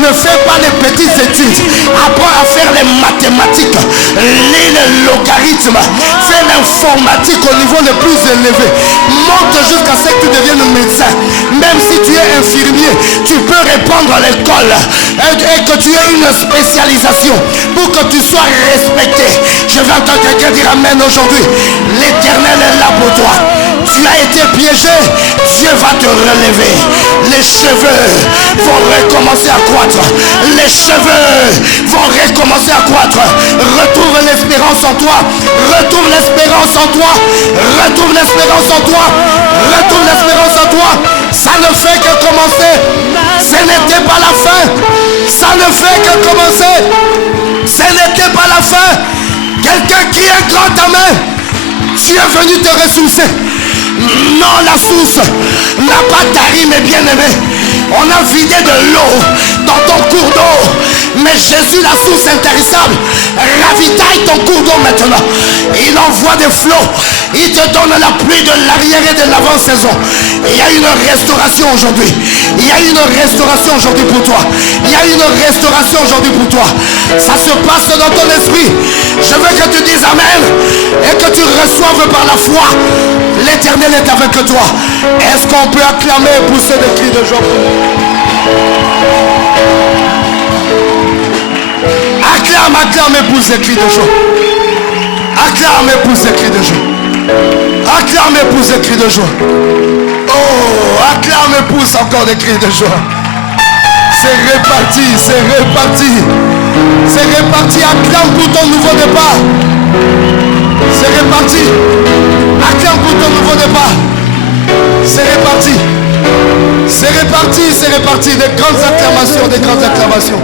Ne fais pas les petites études. Apprends à faire les mathématiques. Lis le logarithme. Fais l'informatique au niveau le plus élevé. Monte jusqu'à ce que tu deviennes médecin. Même si tu es infirmier, tu peux répondre à l'école. Et que tu aies une spécialisation pour que tu sois respecté. Je vais entendre quelqu'un dire amen aujourd'hui. L'Éternel est là pour toi. Tu as été piégé, Dieu va te relever. Les cheveux vont recommencer à croître. Les cheveux vont recommencer à croître. Retrouve l'espérance en toi. Retrouve l'espérance en toi. Retrouve l'espérance en toi. Retrouve l'espérance en toi. Ça ne fait que commencer. Ce n'était pas la fin. Ça ne fait que commencer. Ce n'était pas la fin. Quelqu'un crie un grand amen. Tu es venu te ressourcer. Non, la source n'a pas tari, mes bien-aimés. On a vidé de l'eau dans ton cours d'eau. Mais Jésus, la source intarissable, ravitaille ton cours d'eau maintenant. Il envoie des flots. Il te donne la pluie de l'arrière et de l'avant-saison. Il y a une restauration aujourd'hui. Il y a une restauration aujourd'hui pour toi. Il y a une restauration aujourd'hui pour toi. Ça se passe dans ton esprit. Je veux que tu dises amen et que tu reçoives par la foi. L'Éternel est avec toi. Est-ce qu'on peut acclamer et pousser des cris de joie? Acclame, acclame et pousse des cris de joie. Acclame et pousse des cris de joie. Acclame et pousse des cris de joie. Oh, acclame et pousse encore des cris de joie. C'est reparti, c'est reparti. C'est reparti. Acclame pour ton nouveau départ. C'est reparti. Acclame pour ton nouveau départ. C'est reparti. C'est reparti, c'est reparti. Des grandes acclamations, des grandes acclamations.